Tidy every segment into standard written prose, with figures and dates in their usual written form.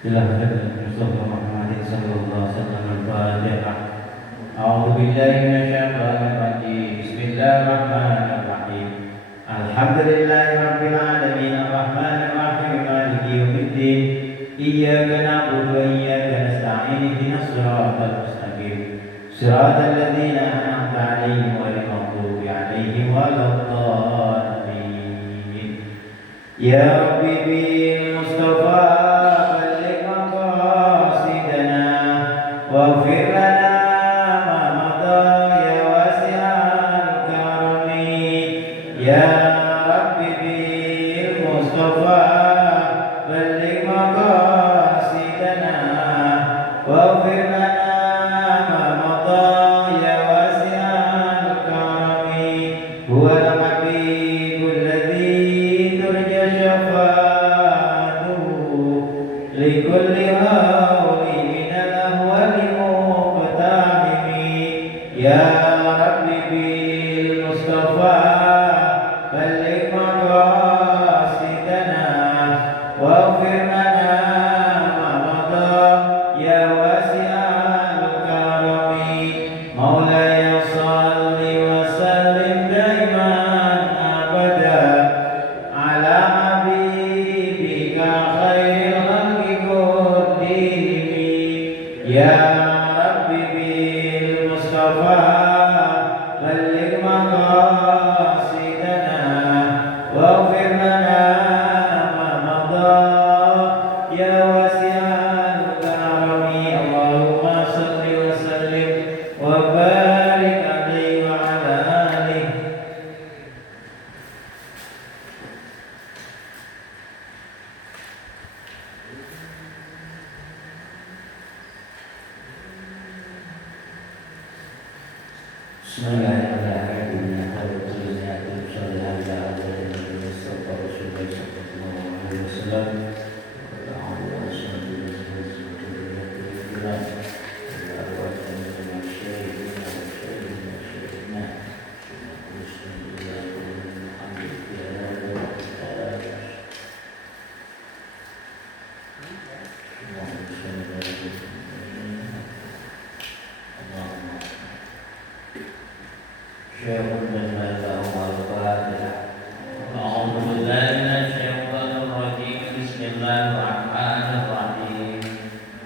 Mustafa Muhammad sallallahu alaihi wasallam al-Fatihah. A'udzu billahi minasyaitonir rajim. Bismillahirrahmanirrahim. Alhamdulillahi rabbil alamin arrahmanir rahim maliki yaumiddin. Iyyaka na'budu wa iyyaka nasta'in ihdinas siratal mustaqim. Siratal ladzina an'amta 'alaihim ghairil maghdubi 'alaihim waladdallin. Ya Rabbi bil Mustafa واغفر لنا ما مضى يا واسع الكرم يا رب بالمصطفى بلغ مقاصدنا واغفر لنا ما مضى يا واسع الكرم هو الحبيب الذي ترجى شفاعته لكل هول من الأهوال مقتحم يا رب بالمصطفى بلغ مقاصدنا واغفر لنا ما مضى يا واسع الكرم مولاي صل وسلم دائما أبدا على حبيبك خير الخلق كلهم يا رب بالمصطفى بلغ مقاصدنا واغفر لنا ما مضى يا واسع الكرم اللهم صل وسلم وبارك عليه وعلى آله. Bismillahirrahmanirrahim.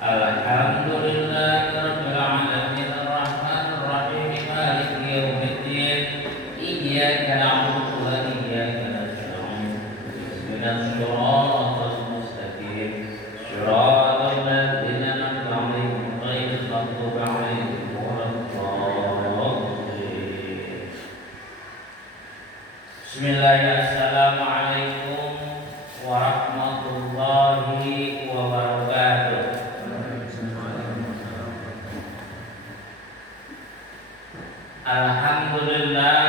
Alhamdulillahirabbil alamin arrahmanir rahim maliki yaumiddin. Iyyaka na'budu wa iyyaka nasta'in. Ihdinas siratal mustaqim. Siratal ladzina an'amta 'alaihim ghairil maghdubi 'alaihim waladdallin. Bismillahirrahmanirrahim. Assalamualaikum warahmatullahi wabarakatuh. Alhamdulillah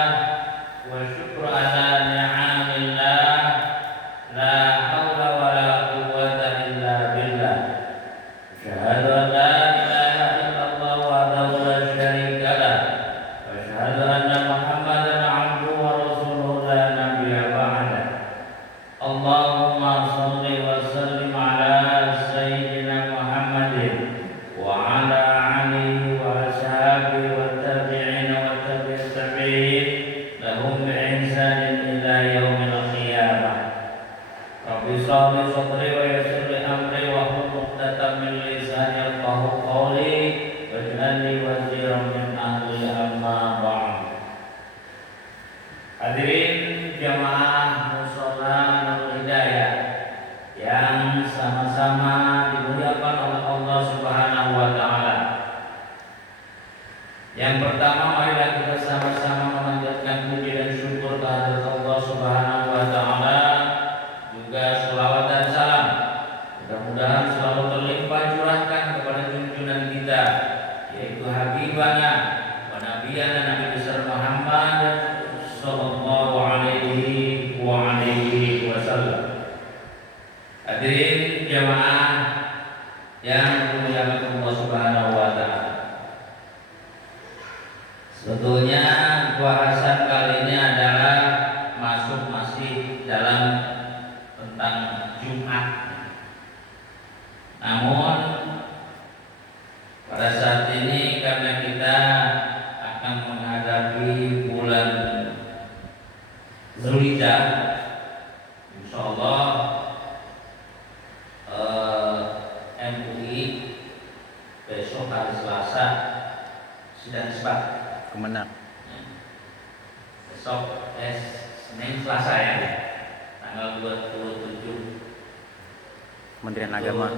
wa syukru ala ni'amillah la haula wa la quwwata illa billah. Asyhadu an la ilaha illallah wahdahu la syarika lah wa asyhadu anna Muhammadan 'abduhu wa rasuluhu la nabiyya ba'da. Allahumma shalli wa sallim ala sayyidina Muhammadin wa ala alihi wa ashabihi wa tabi'in wa tabi'in tabi'in lahum bi ihsanin ila yaumil qiyamah. Rabbi shrah li sadri wa yassir li amri wa hlul 'uqdatam min lisani yafqahu qawli waj'al li waziran min ahli amma ba'd. Hadirin jamaah mushola Nurul Hidayah yang sama-sama dimuliakan oleh Allah Subhanahu wa taala. Yang pertama, marilah kita sama-sama memanjatkan puji dan syukur kehadirat Allah Subhanahu wa taala, juga selawat dan salam mudah-mudahan selalu terlimpah curahkan kepada junjungan kita, yaitu Habibana wa Nabiyana Nabi besar Muhammad sallallahu alaihi wa alihi wasallam. Hadirin jamaah yang dimuliakan Allah Subhanahu wa taala. Sebetulnya bahasan kali ini adalah masih dalam tentang Jumat. Namun insyaallah MUI besok hari Selasa sidang isbat Kemenang. besok Senin Selasa ya tanggal 27 Kementerian Agama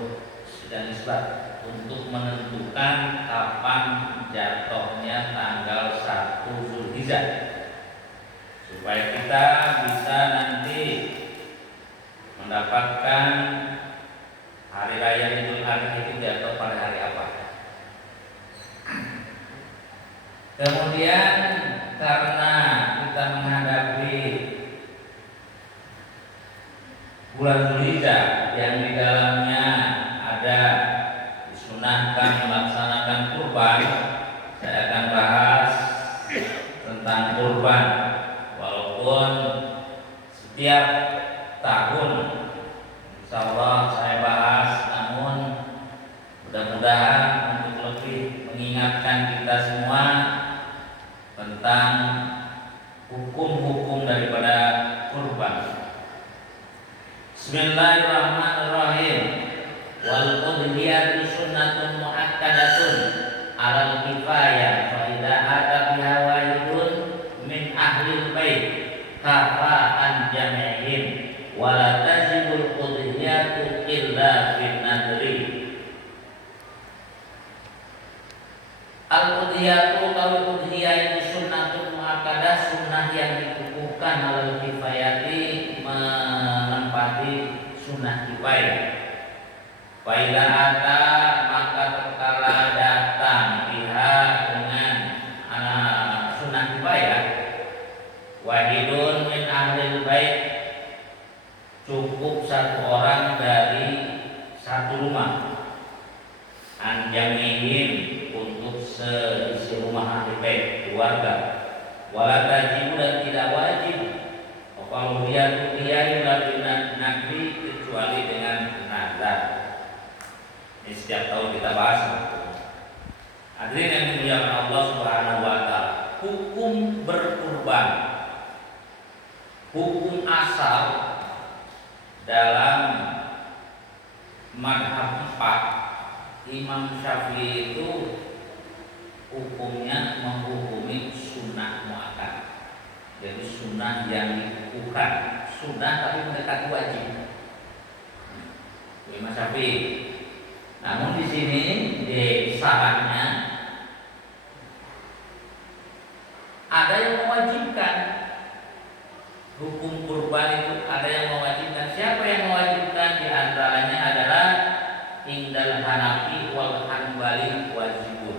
sidang isbat untuk menentukan kapan jatuhnya tanggal 1 Zulhijjah supaya kita bisa nanti mendapatkan hari raya Idul Adha itu jatuh pada hari apa. Kemudian karena kita menghadapi bulan Zulhijjah yang di dalamnya ada disunahkan melaksanakan kurban, saya akan bahas tentang kurban. Walaupun setiap tahun insyaallah saya bahas, namun mudah-mudahan untuk lebih mengingatkan kita semua tentang hukum-hukum daripada kurban. Bismillahirrahmanirrahim. Wal udhiyatu sunnatun muakkadatun 'alal kifayah fa idza ata biha wahidun min ahlil bait kafa'an jami'in wa la tajibul udhiyatu illa bin nadri. Al udhiyatu atau udhiyah itu sunnatun muakkadah, sunnah yang dikukuhkan 'alal kifayati, menempati sunnah kifayah. Faida ata maka tatkala datang biha dengan sunnah kifayah wahidun min ahlil bait, cukup satu orang dari satu rumah, anjamihim untuk seisi rumah ahli bait keluarga, wala tajibu dan tidak wajib kalau dia negeri kecuali dengan nazar. Ini setiap tahun kita bahas. Hadirin yang dimuliakan Allah Subhanahu wa taala, hukum berkurban, hukum asal dalam mazhab 4 Imam Syafi'i itu hukumnya menghukumi sunnah muakkad. Jadi sunnah yang dikukuhkan, sunnah tapi mendekati wajib. Imam Syafi'i. Namun di sini di syaratnya ada yang mewajibkan hukum kurban itu, ada yang mewajibkan. Siapa yang mewajibkan? Di antaranya adalah indal Hanafi wal Hanbali wajibun.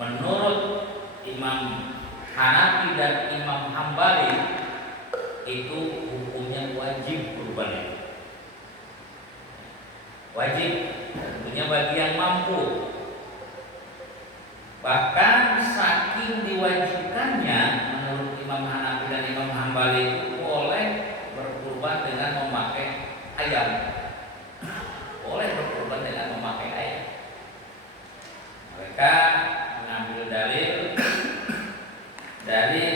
Menurut Imam Hanafi dan Imam Hambali itu hukumnya wajib kurban itu. Wajib tentunya bagi yang mampu. Bahkan saking diwajibkannya menurut Imam Hanafi dan Imam Hambali itu boleh berkurban dengan memakai ayam. Boleh berkurban dengan memakai ayam. Mereka mengambil dalil dari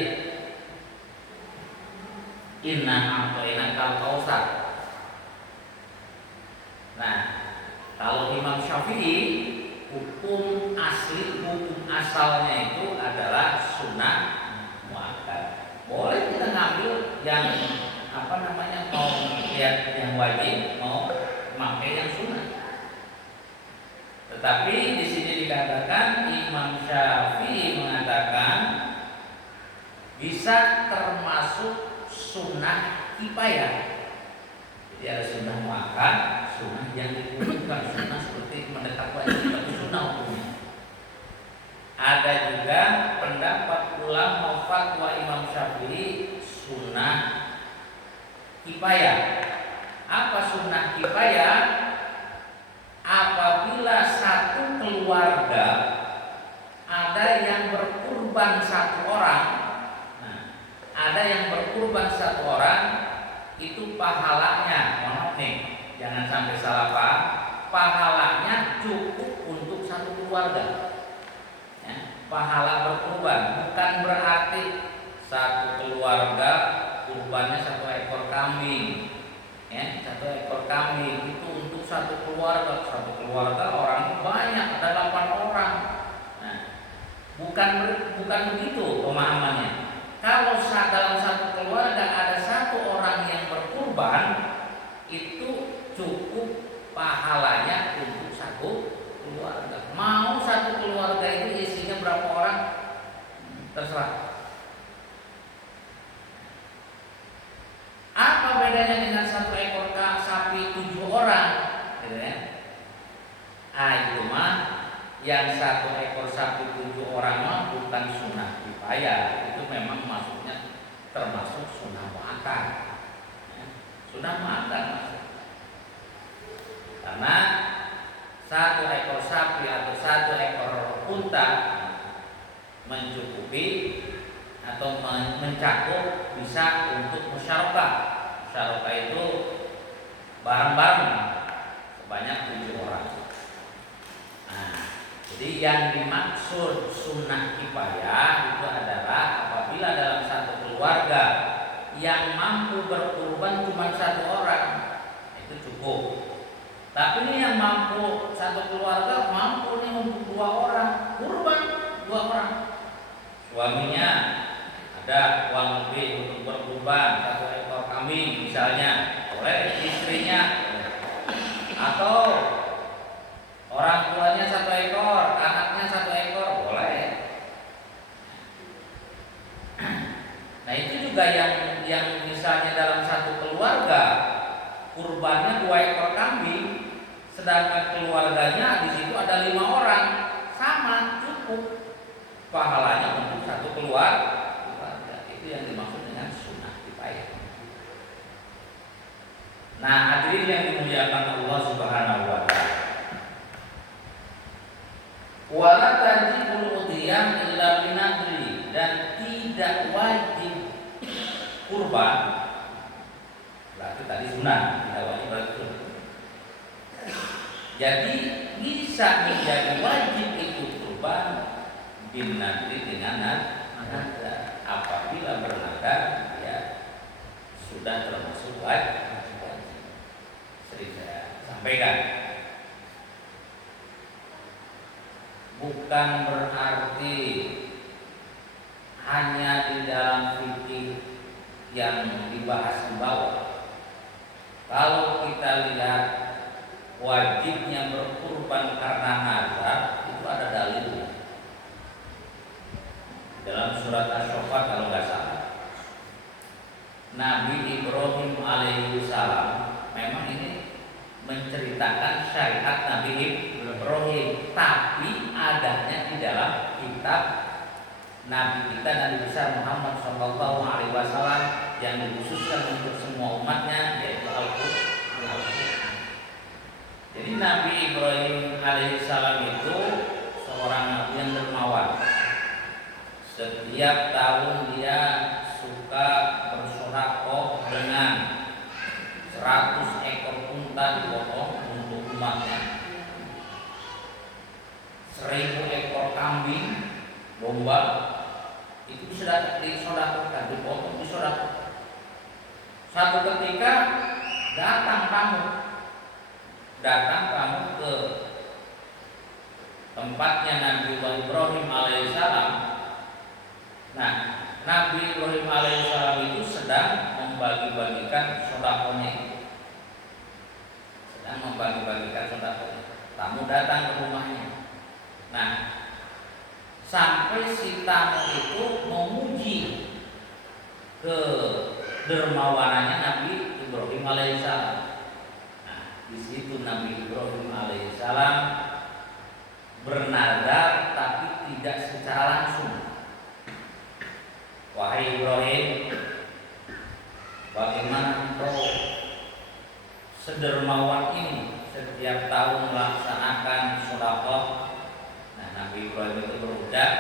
inna a'tainakal kautsar. Nah, kalau Imam Syafi'i hukum asli, hukum asalnya itu adalah sunnah muakkad. Boleh kita ngambil yang mau lihat yang wajib, mau memakai yang sunnah. Tetapi di sini dikatakan Imam Syafi'i mengatakan bisa termasuk sunnah kifayah. Jadi ada sunnah muakkad, sunnah yang dikukuhkan, sunnah seperti mendekat wajib, tapi sunnah hukumnya. Ada juga pendapat ulama fatwa Imam Syafi'i sunnah kifayah. Apa sunnah kifayah? Apabila satu keluarga ada yang berkurban satu orang, ada yang berkurban satu orang, itu pahalanya, mohon nih, jangan sampai salah paham, pahalanya cukup untuk satu keluarga. Ya, pahala berkurban bukan berarti satu keluarga kurbannya 1 ekor. kambing itu untuk satu keluarga orangnya banyak, ada 8 orang. Nah, bukan begitu pemahamannya. Kalau dalam satu keluarga ada satu orang yang berkurban, itu cukup pahalanya untuk satu keluarga. Mau satu keluarga itu isinya berapa orang? Terserah. Apa bedanya dengan satu ekor sapi 7 orang? Gitu ya. Itu mah yang satu ekor sapi 7 orang mah bukan sunnah kifayah. Itu memang maksudnya termasuk sunnah muakkad. Ya, sunnah muakkad maksudnya. Karena satu ekor sapi atau satu ekor unta mencukupi atau mencakup bisa untuk musyarakah. Musyarakah itu bareng-bareng sebanyak 7 orang. Nah, jadi yang dimaksud sunnah kifayah itu adalah apabila dalam satu keluarga yang mampu berkurban cuma satu orang, itu cukup. Tapi ini yang mampu satu keluarga mampu nih untuk 2 orang, kurban 2 orang. Suaminya ada uang lebih untuk berkurban 1 ekor kambing misalnya, oleh istrinya atau orang tuanya 1 ekor, anaknya 1 ekor, boleh. Nah itu juga yang misalnya dalam satu keluarga kurbannya 2 ekor kambing, sedangkan keluarganya di situ ada 5 orang, sama cukup pahalanya untuk satu keluarga. Itu yang dimaksud dengan sunnah kifayah. Nah, hadirin yang dimuliakan Allah Subhanahu wa taala. Wala tajibul udhiyah illa binadri, dan tidak wajib kurban. Berarti tadi sunnah, tidak wajib berarti. Jadi bisa menjadi wajib itu kurban binadri dengan nadar. Apabila bernadar ya sudah termasuk wajib. Sering saya sampaikan, bukan berarti hanya di dalam fikih yang dibahas di bawah. Kalau kita lihat wajibnya berkurban karena nazar, itu ada dalilnya. Dalam surat Asy-Syaffat kalau nggak salah, Nabi Ibrahim alaihissalam, memang ini menceritakan syariat Nabi Ibrahim, tapi adanya di dalam kitab Nabi kita, Nabi besar Muhammad SAW, yang dikhususkan untuk semua umatnya, yaitu Al-Qur'an. Jadi Nabi Ibrahim alaihissalam itu seorang nabi yang dermawan. Setiap tahun dia suka bersedekah dengan 100 ekor unta dipotong untuk umatnya, 1000 ekor kambing, domba, itu disedekahkan, dipotong, disedekahkan. Satu ketika datang tamu ke tempatnya Nabi Ibrahim alaihissalam. Nah, Nabi Ibrahim alaihissalam itu sedang membagi-bagikan sedekahnya. Tamu datang ke rumahnya. Nah, sampai si tamu itu memuji kedermawanannya Nabi Ibrahim alaihissalam. Nah, di situ Nabi Ibrahim alaihissalam bernadar, tapi tidak secara langsung. Wahai Ibrahim, bagaimana engkau sedermawan ini setiap tahun melaksanakan sedekah? Nah, Nabi Ibrahim itu berucap,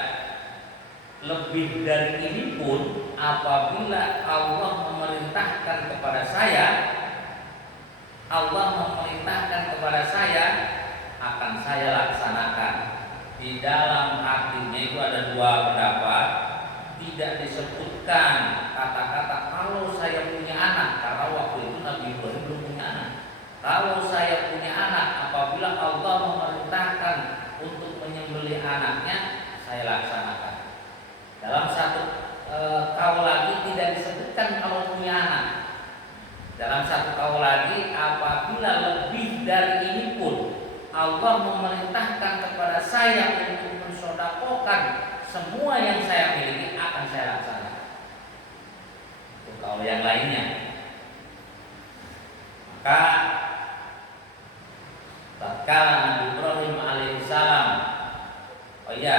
lebih dari ini pun apabila Allah memerintahkan kepada saya, akan saya laksanakan. Di dalam hatinya itu ada 2 pendapat. Tidak disebutkan kata-kata kalau saya punya anak, karena waktu itu Nabi Ibrahim belum punya anak. anaknya saya laksanakan. Dalam satu kaul lagi tidak disebutkan kalau punya anak. Dalam satu kaul lagi, apabila lebih dari ini pun Allah memerintahkan kepada saya untuk mensedekahkan semua yang saya miliki, akan saya laksanakan. Untuk kaul yang lainnya, maka tatkala Nabi Ibrahim alaihissalam, oh iya,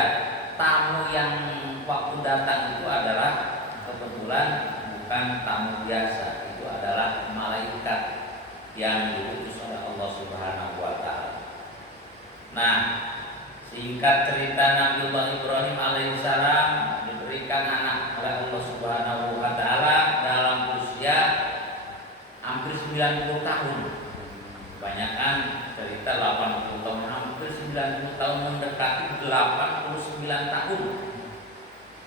tamu yang waktu datang itu adalah kebetulan bukan tamu biasa, itu adalah malaikat yang diutus oleh Allah Subhanahu wa taala. Nah, singkat cerita, Nabi Ibrahim alaihissalam diberikan anak oleh Allah Subhanahu wa taala dalam usia hampir 90 tahun. Kebanyakan cerita 80 tahun, hampir 90 tahun, mendekati 89 tahun.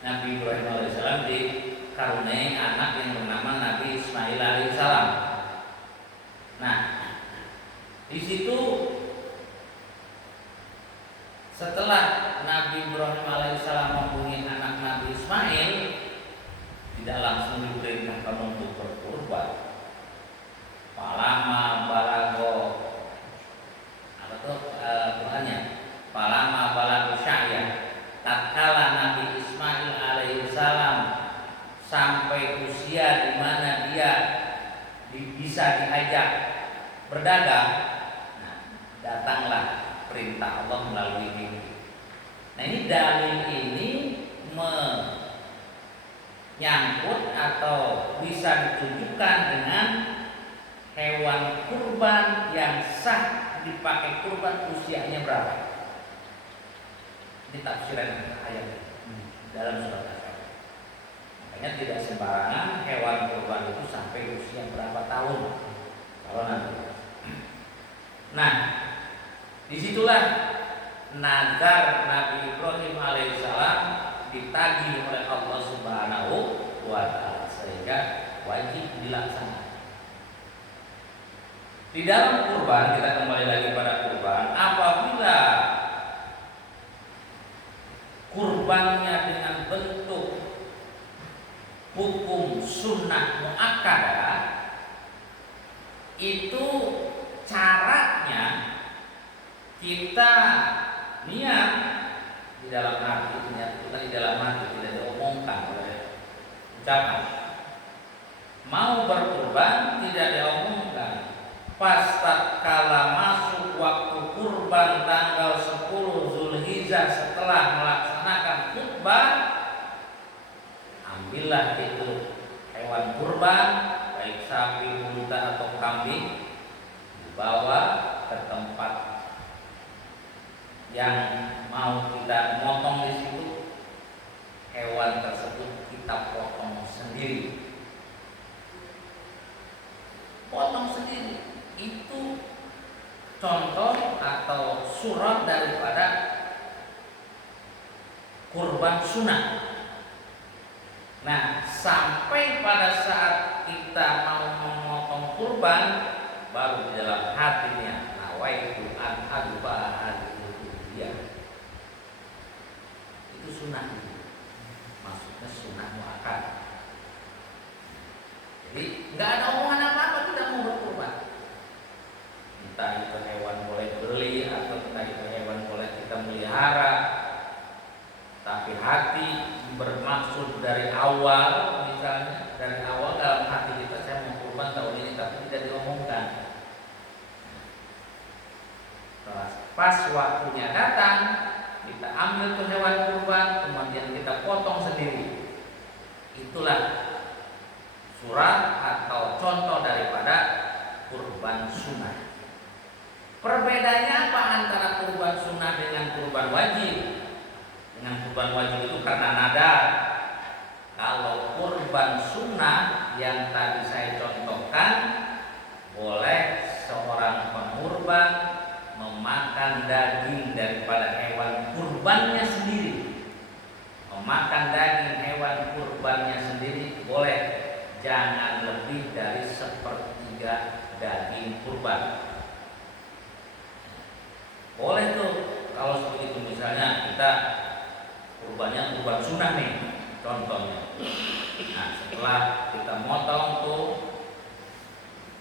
Nabi Ibrahim alaihissalam dikaruniai anak yang bernama Nabi Ismail alaihissalam. Nah, di situ setelah Nabi Ibrahim alaihissalam mempunyai anak Nabi Ismail, tidak langsung diperintahkan untuk berkurban. Palama balago, apa tuh Tuhannya? Palama balago sya'ya. Tatkala Nabi Ismail alaihissalam sampai usia di mana dia bisa diajak berdagang, nah, datanglah perintah Allah melalui mimpi. Nah, ini dalil ini menyangkut atau bisa ditunjukkan dengan hewan kurban yang sah dipakai kurban usianya berapa? Ini tafsiran ayat dalam surat Al-Fatihah. Makanya tidak sembarangan hewan kurban itu sampai usia berapa tahun. Kalau nanti. Nah, disitulah nazar Nabi Ibrahim alaihissalam ditagih oleh Allah Subhanahu wa taala sehingga wajib dilaksanakan. Di dalam kurban, kita kembali lagi pada kurban, apabila kurbannya dengan bentuk hukum sunnah muakkadah, itu caranya kita niat di dalam hati, niat kita di dalam hati, tidak diomongkan oleh ucapan. Mau berkurban tidak diomongkan. Pas tatkala masuk waktu kurban tanggal 10 Zulhijjah setelah melaksanakan khutbah, ambillah itu hewan kurban, baik sapi, unta atau kambing, dibawa ke tempat yang mau kita motong di situ. Hewan tersebut kita potong sendiri. Potong sendiri. Itu contoh atau surat daripada kurban sunnah. Nah, sampai pada saat kita mau memotong kurban, baru di dalam hatinya nawaitu an adba al-uluhiyah. Itu sunnah. Maksudnya sunnah muakkad. Jadi nggak ada omongan apa-apa, tidak mau berkurban. Entah itu hewan boleh beli atau entah itu hewan boleh kita melihara, tapi hati bermaksud dari awal, misalnya dari awal dalam hati kita saya mau kurban tahun ini, tapi tidak diomongkan. Pas waktunya datang, kita ambil tuh hewan kurban, kemudian kita potong sendiri. Itulah surat atau contoh daripada kurban sunnah. Perbedaannya apa antara kurban sunnah dengan kurban wajib? Dengan kurban wajib itu karena nadar. Kalau kurban sunnah yang tadi saya contohkan, boleh seorang pengurban memakan daging daripada hewan kurbannya sendiri. Memakan daging hewan kurbannya sendiri boleh, jangan lebih dari 1/3 daging kurban. Boleh tuh kalau seperti itu misalnya kita kurbannya kurban sunnah nih contohnya. Nah setelah kita motong tuh,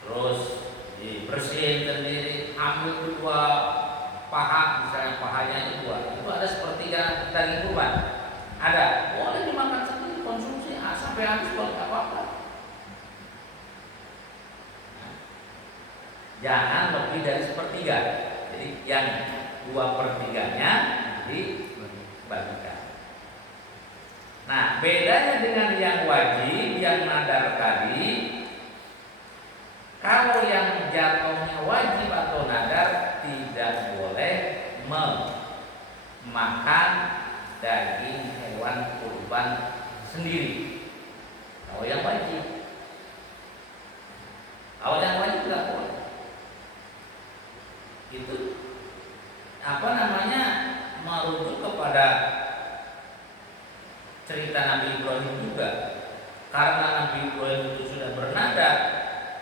terus dibersihin sendiri, ambil dua paha, misalnya pahanya itu dua, itu ada sepertiga daging kurban, ada, boleh dimakan sendiri, konsumsi sampai habis, boleh, nggak apa-apa. Jangan lebih dari sepertiga. Jadi yang 2/3-nya dibagikan. Nah, bedanya dengan yang wajib, yang nadar tadi, kalau yang jatuhnya wajib atau nadar tidak boleh memakan daging hewan kurban sendiri. Kalau yang wajib tidak boleh. Itu merujuk kepada cerita Nabi Ibrahim juga, karena Nabi Ibrahim itu sudah bernadar,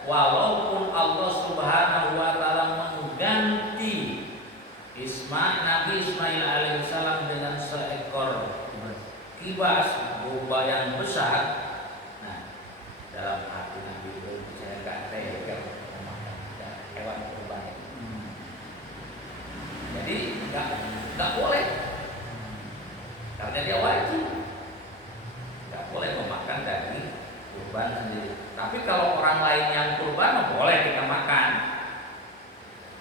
walaupun Allah Subhanahu wa taala mengganti Nabi Ismail alaihissalam dengan seekor kibas domba yang besar. Nah, dalam hati Nabi Ibrahim, saya nggak tega memakan hewan kurban. Jadi nggak boleh, karena dia wajib, nggak boleh memakan daging kurban sendiri. Tapi kalau orang lain yang kurban, boleh kita makan.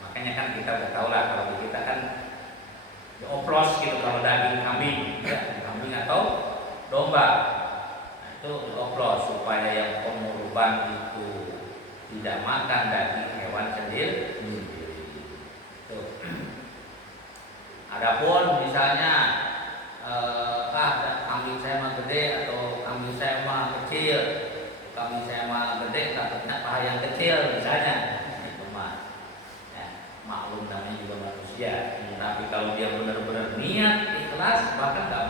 Makanya kan kita udah tahu lah, kalau kita kan dioplos gitu, kalau daging kambing, ya, kambing atau domba, nah, itu dioplos supaya yang kurban itu tidak makan daging hewan sendiri. Adapun misalnya kambing saya mah gede atau kambing saya mah kecil, kambing saya mah gede takutnya paha yang kecil misalnya, itu mah ya, maklum namanya juga manusia. Tapi kalau dia benar-benar niat ikhlas, bahkan nggak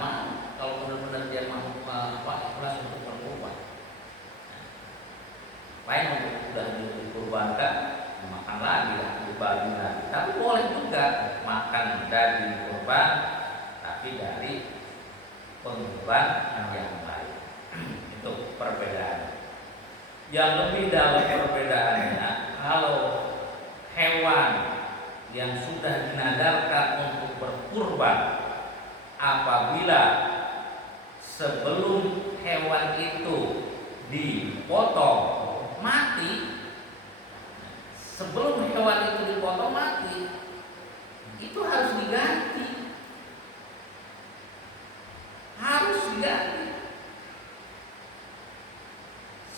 mau kalau benar-benar dia mau ikhlas untuk berkorban. Lain untuk sudah dikurbankan, makan lagi lah, dibagi lagi. Tapi boleh juga makan daging kurban, tapi dari pengurban yang lain. Itu perbedaan. Yang lebih dalam perbedaannya, kalau hewan yang sudah dinadarkan untuk berkurban, apabila sebelum hewan itu dipotong mati, sebelum hewan itu dipotong mati, itu harus diganti.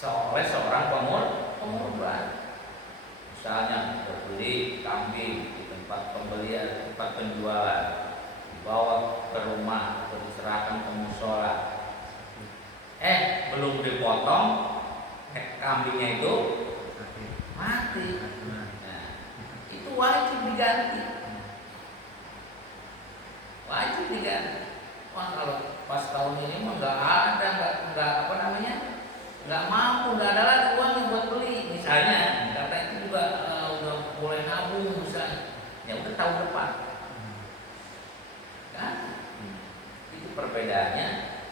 Oleh seorang pengurban. Misalnya berbeli kambing di tempat pembelian, tempat penjualan, dibawa ke rumah atau diserahkan ke musola. Belum dipotong, kambingnya itu mati. Nah, itu wajib diganti. Wah, kalau pas tahun ini mah nggak mampu, nggak ada lagi uangnya buat beli misalnya, karena itu juga udah mulai nabung misalnya, ya udah tahun depan kan. Itu perbedaannya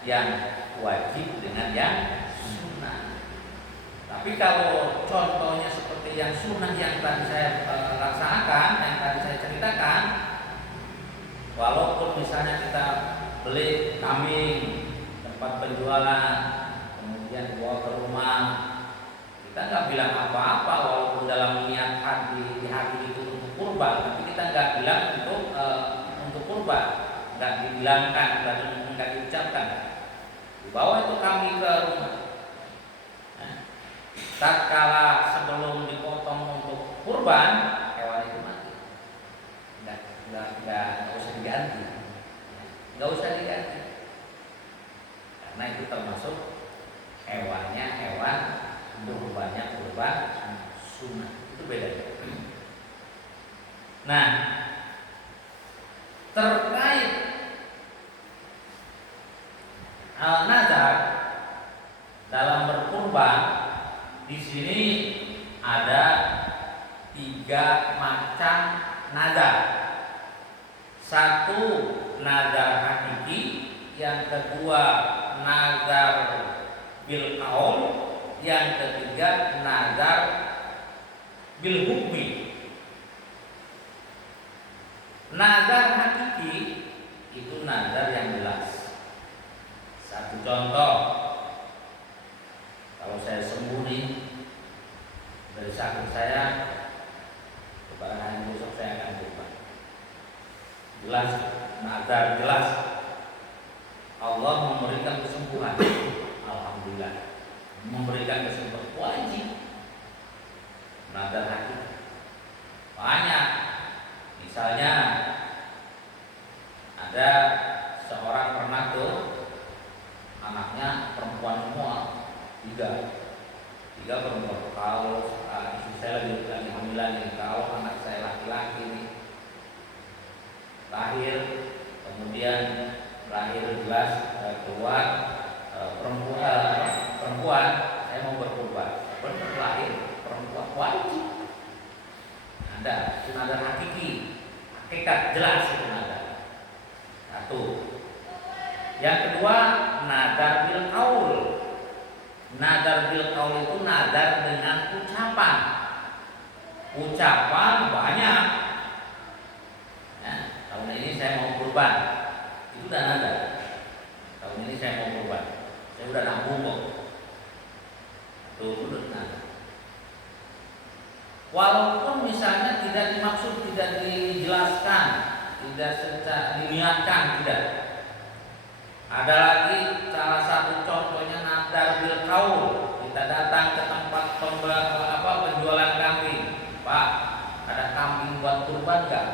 yang wajib dengan yang sunnah. Tapi kalau contohnya seperti yang sunnah yang tadi saya laksanakan, yang tadi saya ceritakan, walaupun misalnya kita beli kambing tempat penjualan, kemudian dibawa ke rumah, kita nggak bilang apa-apa walaupun dalam niat hati di hati itu untuk kurban, tapi kita nggak bilang untuk kurban, nggak dibilangkan, nggak diucapkan. Dibawa itu kambing ke rumah. Nah, tatkala sebelum dipotong untuk kurban, hewan itu mati, nggak usah diganti, karena itu termasuk hewannya hewan, kurbannya kurban sunnah. Itu bedanya. Nah, terkait nazar dalam berkurban, di sini ada 3 macam nazar. Satu nazar hakiki, yang kedua nazar bil qaul, yang ketiga nazar bil hukmi. Nazar hakiki itu nazar yang jelas. Satu contoh, kalau saya sembuh nih dari sakit saya, kepada hari besok saya akan berubah. Jelas, nazar jelas. Allah memberikan kesembuhan. Alhamdulillah. Memberikan kesembuhan wajib. Nazar hakiki banyak. Misalnya ada seorang pernah tuh anaknya perempuan semua, tiga perempuan. Kalau istri saya lagi hamil nih, kalau anak saya laki-laki nih lahir, kemudian lahir jelas keluar perempuan, saya mau berkorban. Benar lahir perempuan wajib. Ada nazar hakiki, hakikat jelas itu nazar. Satu. Yang kedua nazar bil qaul. Nazar bil qaul itu nazar dengan ucapan. Ucapan banyak. Ya, tahun ini saya mau kurban. Itu udah nazar. Tahun ini saya mau kurban. Saya udah nabung kok. Itu udah nazar. Walaupun misalnya tidak dimaksud, tidak dijelaskan, tidak secara diniatkan, tidak. Ada lagi salah satu contohnya nazar bil qaul. Kita datang ke tempat penjualan kambing. Pak, ada kambing buat kurban enggak?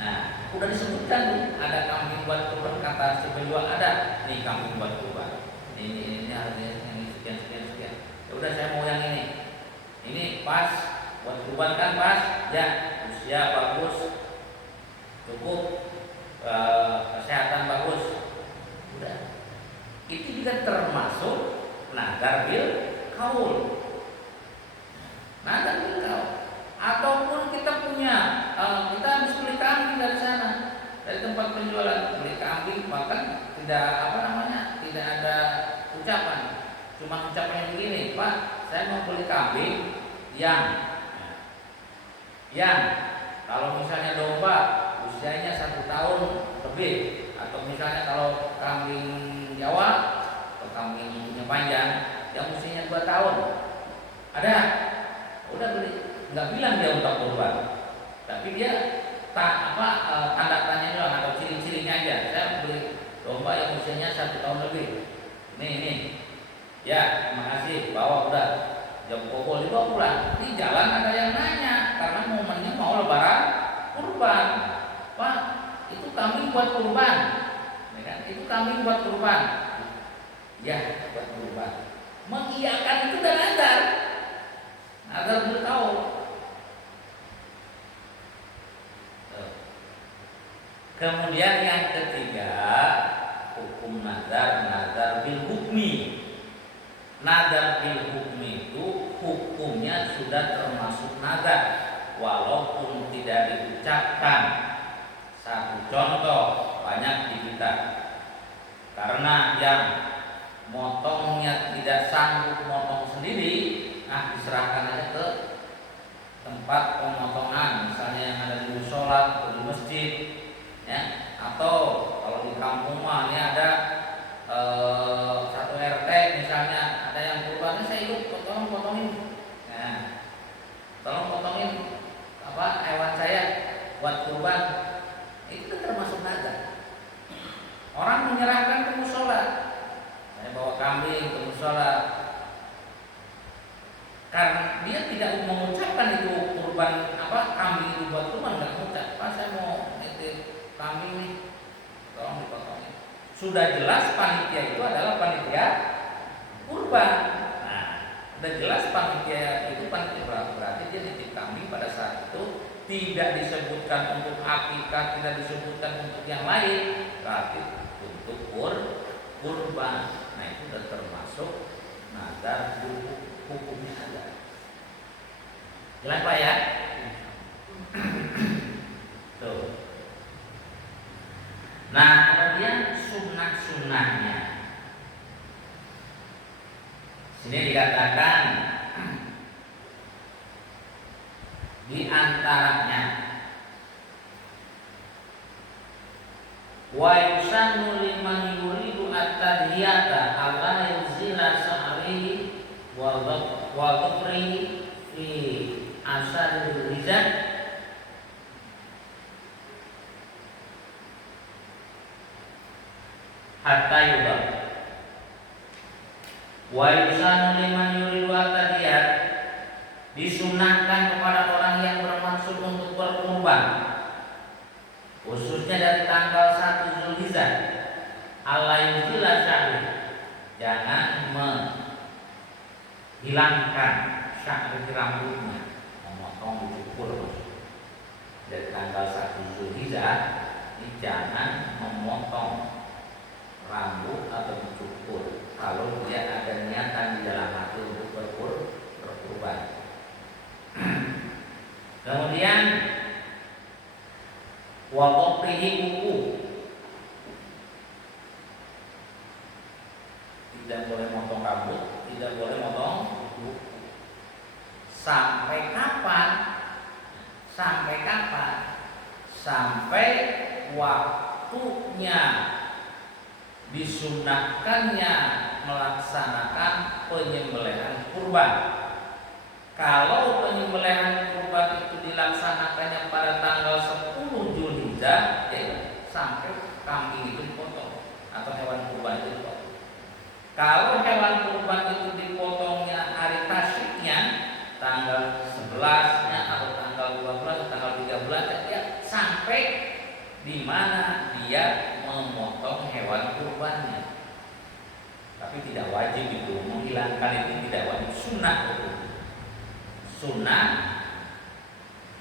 Nah, udah disebutkan nih, ada kambing buat kurban, kata si penjual ada. Nih kambing buat kurban. Ini harganya yang sekian. Ya udah saya mau yang ini. Ini pas buat kurban kan pas? Ya, usia bagus, cukup, kesehatan bagus. Udah. Itu juga termasuk nazar bil qaul. Nazar bil qaul. Ataupun kita punya, kita habis beli kambing dari sana, dari tempat penjualan beli kambing, bahkan tidak tidak ada ucapan. Cuma ucapannya begini, Pak, saya mau beli kambing yang kalau misalnya domba usianya 1 tahun lebih, atau misalnya kalau kambing Jawa atau kambingnya panjang yang usianya 2 tahun, ada, udah beli, nggak bilang dia untuk kurban, tapi dia tanda tanya doang atau ciri-cirinya aja. Saya beli domba yang usianya 1 tahun lebih. Nih, ya, terima kasih, bawa udah. Jam pokok dibawa pulang. Di jalan ada yang nanya karena momennya mau lebaran kurban. Pak, itu kambing buat kurban. Ya kan? Itu kambing buat kurban. Ya, buat kurban. Mengiyakan itu dan nazar. Nazar belum tahu. Kemudian yang ketiga, hukum nazar bil hukmi. Nazar bil hukmi itu hukumnya sudah termasuk nazar walaupun tidak diucapkan. Satu contoh banyak di kita, karena yang motongnya tidak sanggup motong sendiri, diserahkan aja ke tempat pemotongan, misalnya yang ada di musola atau di masjid, ya. Atau kalau di kampung mah ini ada satu RT misalnya, ada yang kurbannya, saya ikut potongin. Nah, tolong potongin hewan saya buat kurban. Itu termasuk nazar. Orang menyerahkan ke musola, saya bawa kambing ke musola, karena dia tidak mengucapkan itu kurban kambing itu buat kurban, nggak mengucap, Pak, saya mau nitip kambing nih, tolong dipotongin. Sudah jelas panitia itu adalah panitia kurban. Nah, sudah jelas panitia itu panitia, berarti dia nitip kambing pada saat itu tidak disebutkan untuk akikah, tidak disebutkan untuk yang lain, berarti untuk kurban. Nah, itu sudah termasuk nazar hukumnya ada. Jelas Pak ya? Nah, kemudian sunnah-sunnahnya. Sini dikatakan di antaranya wa yusannu liman yuridu at-tadhiyata alla yuzila sa'rihi wa dhufrihi fi asaril rizal hatta yubah wa yusannu liman yuridu at-tadhiyat, disunahkan kepada orang yang bermaksud untuk berkurban khususnya dari tanggal 1 Zulhijjah alla yuzila sya'ri, jangan menghilangkan sya'ri rambutnya, memotong dicukur dari tanggal 1 Zulhijjah, jangan memotong rambut atau dicukur kalau dia ada niatan di dalam hati untuk berkurban. Kemudian wakoprihi kuku, tidak boleh motong rambut, tidak boleh motong kuku. Sampai kapan? Sampai kapan? Sampai waktunya disunahkannya melaksanakan penyembelihan kurban. Kalau penyembelihan kurban itu dilaksanakannya pada tanggal 10 Zulhijjah, sampai kambing itu dipotong atau hewan kurban itu dipotong. Kalau hewan kurban itu dipotongnya hari tasyiknya, tanggal 11-nya atau tanggal 12, tanggal 13, ya sampai di mana dia memotong hewan kurbannya. Tapi tidak wajib itu, menghilangkan itu tidak wajib, sunnah itu. Sunnah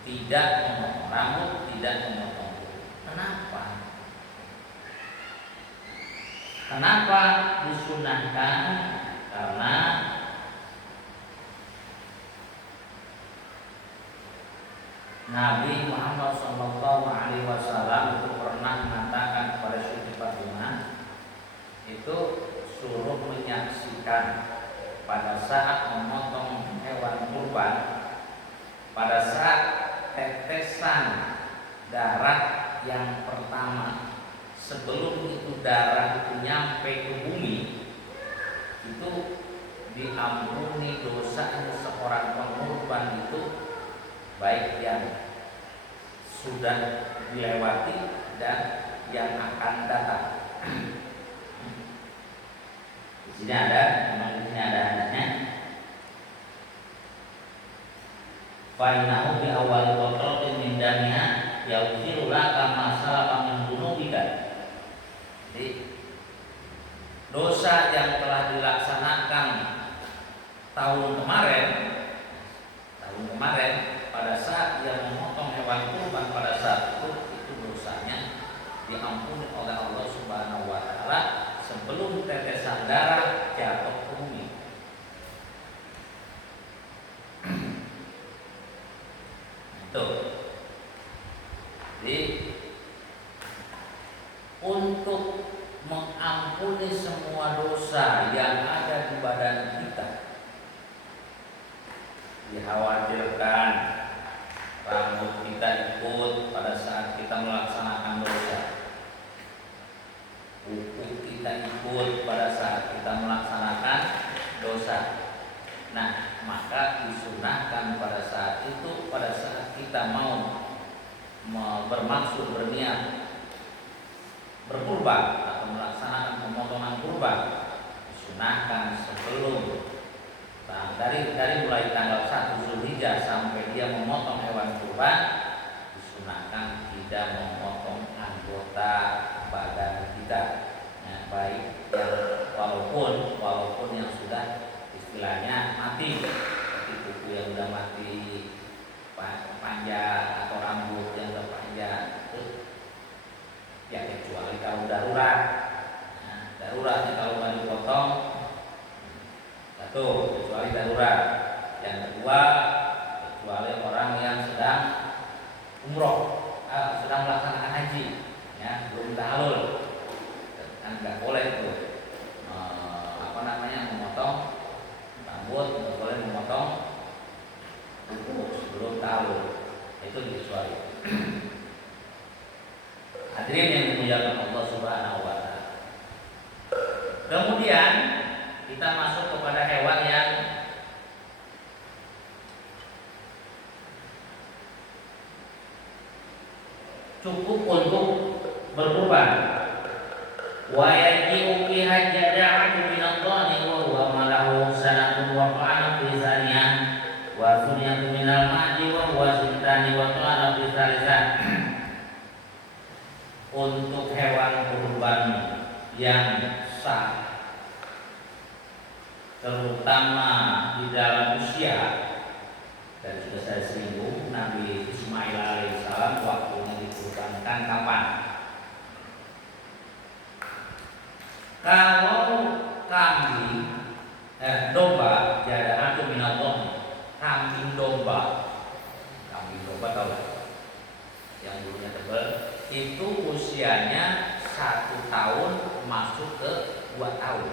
tidak memotong rambut, tidak memotong kuku. Kenapa? Kenapa disunahkan? Karena Nabi Muhammad SAW itu pernah mengatakan kepada Siti Fatimah, itu suruh menyaksikan pada saat memotong hewan kurban, pada saat tetesan darah yang pertama, sebelum itu darah itu nyampe ke bumi, itu diampuni dosanya seorang pengorban itu, baik yang sudah dilewati dan yang akan datang. Di sini ada, memang di sini ada hadisnya. Fa'inahu bi awali qatratin min damiha yaghfiru laka ma salafa min dzunubika. Jadi dosa yang telah dilaksanakan tahun kemarin pada saat dia memotong hewan kurban, pada saat itu dosanya diampuni oleh Allah Subhanahu wa taala sebelum tetesan darah jatuh ke bumi. Itu. Jadi untuk mengampuni semua dosa yang ada di badan kita, dikhawatirkan rambut kita ikut pada saat kita melaksanakan dosa, kuku kita ikut pada saat kita melaksanakan dosa. Nah, maka disunahkan pada saat itu, pada saat kita mau bermaksud berniat berkurban atau melaksanakan pemotongan kurban, disunahkan sebelum dari mulai tanggal 1 Zulhijjah sampai dia memotong hewan kurban, disunahkan tidak memotong anggota badan kita, ya, baik yang walaupun yang sudah istilahnya mati, seperti kuku yang sudah mati, panjang atau rambut yang sudah panjang, itu ya kecuali kalau darurat. Nah, daruratnya kalau nggak dipotong, satu, kecuali darurat. Yang kedua, kecuali orang yang sedang umroh, sedang melaksanakan haji, ya, belum tahlul. kita masuk kepada hewan yang cukup untuk berkurban. Wa yaji'u fi hajjada'atu minadh-dhani wa huwa malahu sanatun wa qa'ana fi thaniyah wa sunyatu minal ma'di wa huwa sintani wa qa'ana fi thalithah. Untuk hewan kurban yang sah, terutama di dalam usia, dan sudah saya singgung Nabi Ismail alaihissalam waktunya dikurbankan kapan? Kalau kambing, domba, jada'atu minadh-dhani, kambing domba tahu lah, yang bulunya tebal, itu usianya 1 tahun masuk ke 2 tahun.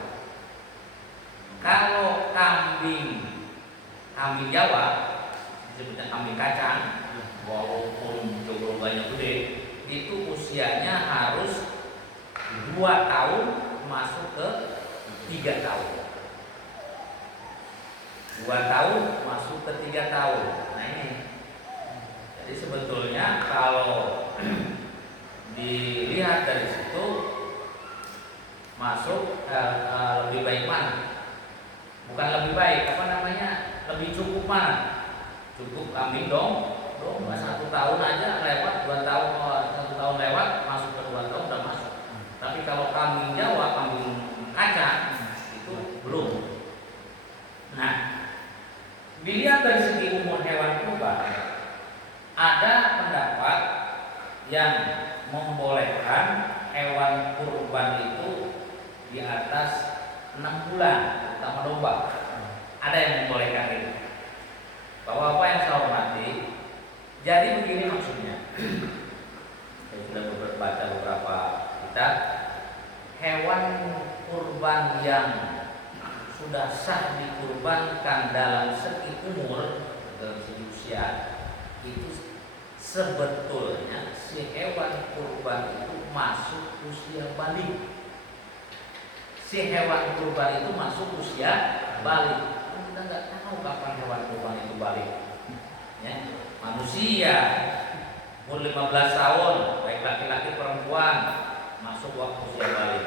Kalau kambing Jawa, disebutnya kambing kacang, walaupun joglogannya gede, itu usianya harus 2 tahun masuk ke 3 tahun. 2 tahun masuk ke 3 tahun. Nah ini. Jadi sebetulnya kalau dilihat dari situ masuk lebih baik mana? Bukan lebih baik, lebih cukup mana? Cukup kambing domba 1 tahun aja lewat, 2 tahun, 1 tahun lewat masuk ke 2 tahun udah masuk. Tapi kalau kambing Jawa, kambing kacang itu belum. Nah, dilihat dari segi umur hewan kurban, ada pendapat yang membolehkan hewan kurban itu di atas 6 bulan, terutama domba. Ada yang membolehkan itu. Bahwa apa yang saya hormati, jadi begini maksudnya. Saya sudah baca beberapa kitab. Hewan kurban yang sudah sah dikurbankan dalam segi umur, dalam segi usia, itu sebetulnya si hewan kurban itu masuk usia balik. Si hewan kurban itu masuk usia balik. Kita nggak tahu kapan hewan kurban itu balik. Ya, manusia umur 15 tahun, baik laki-laki perempuan, masuk waktu usia balik.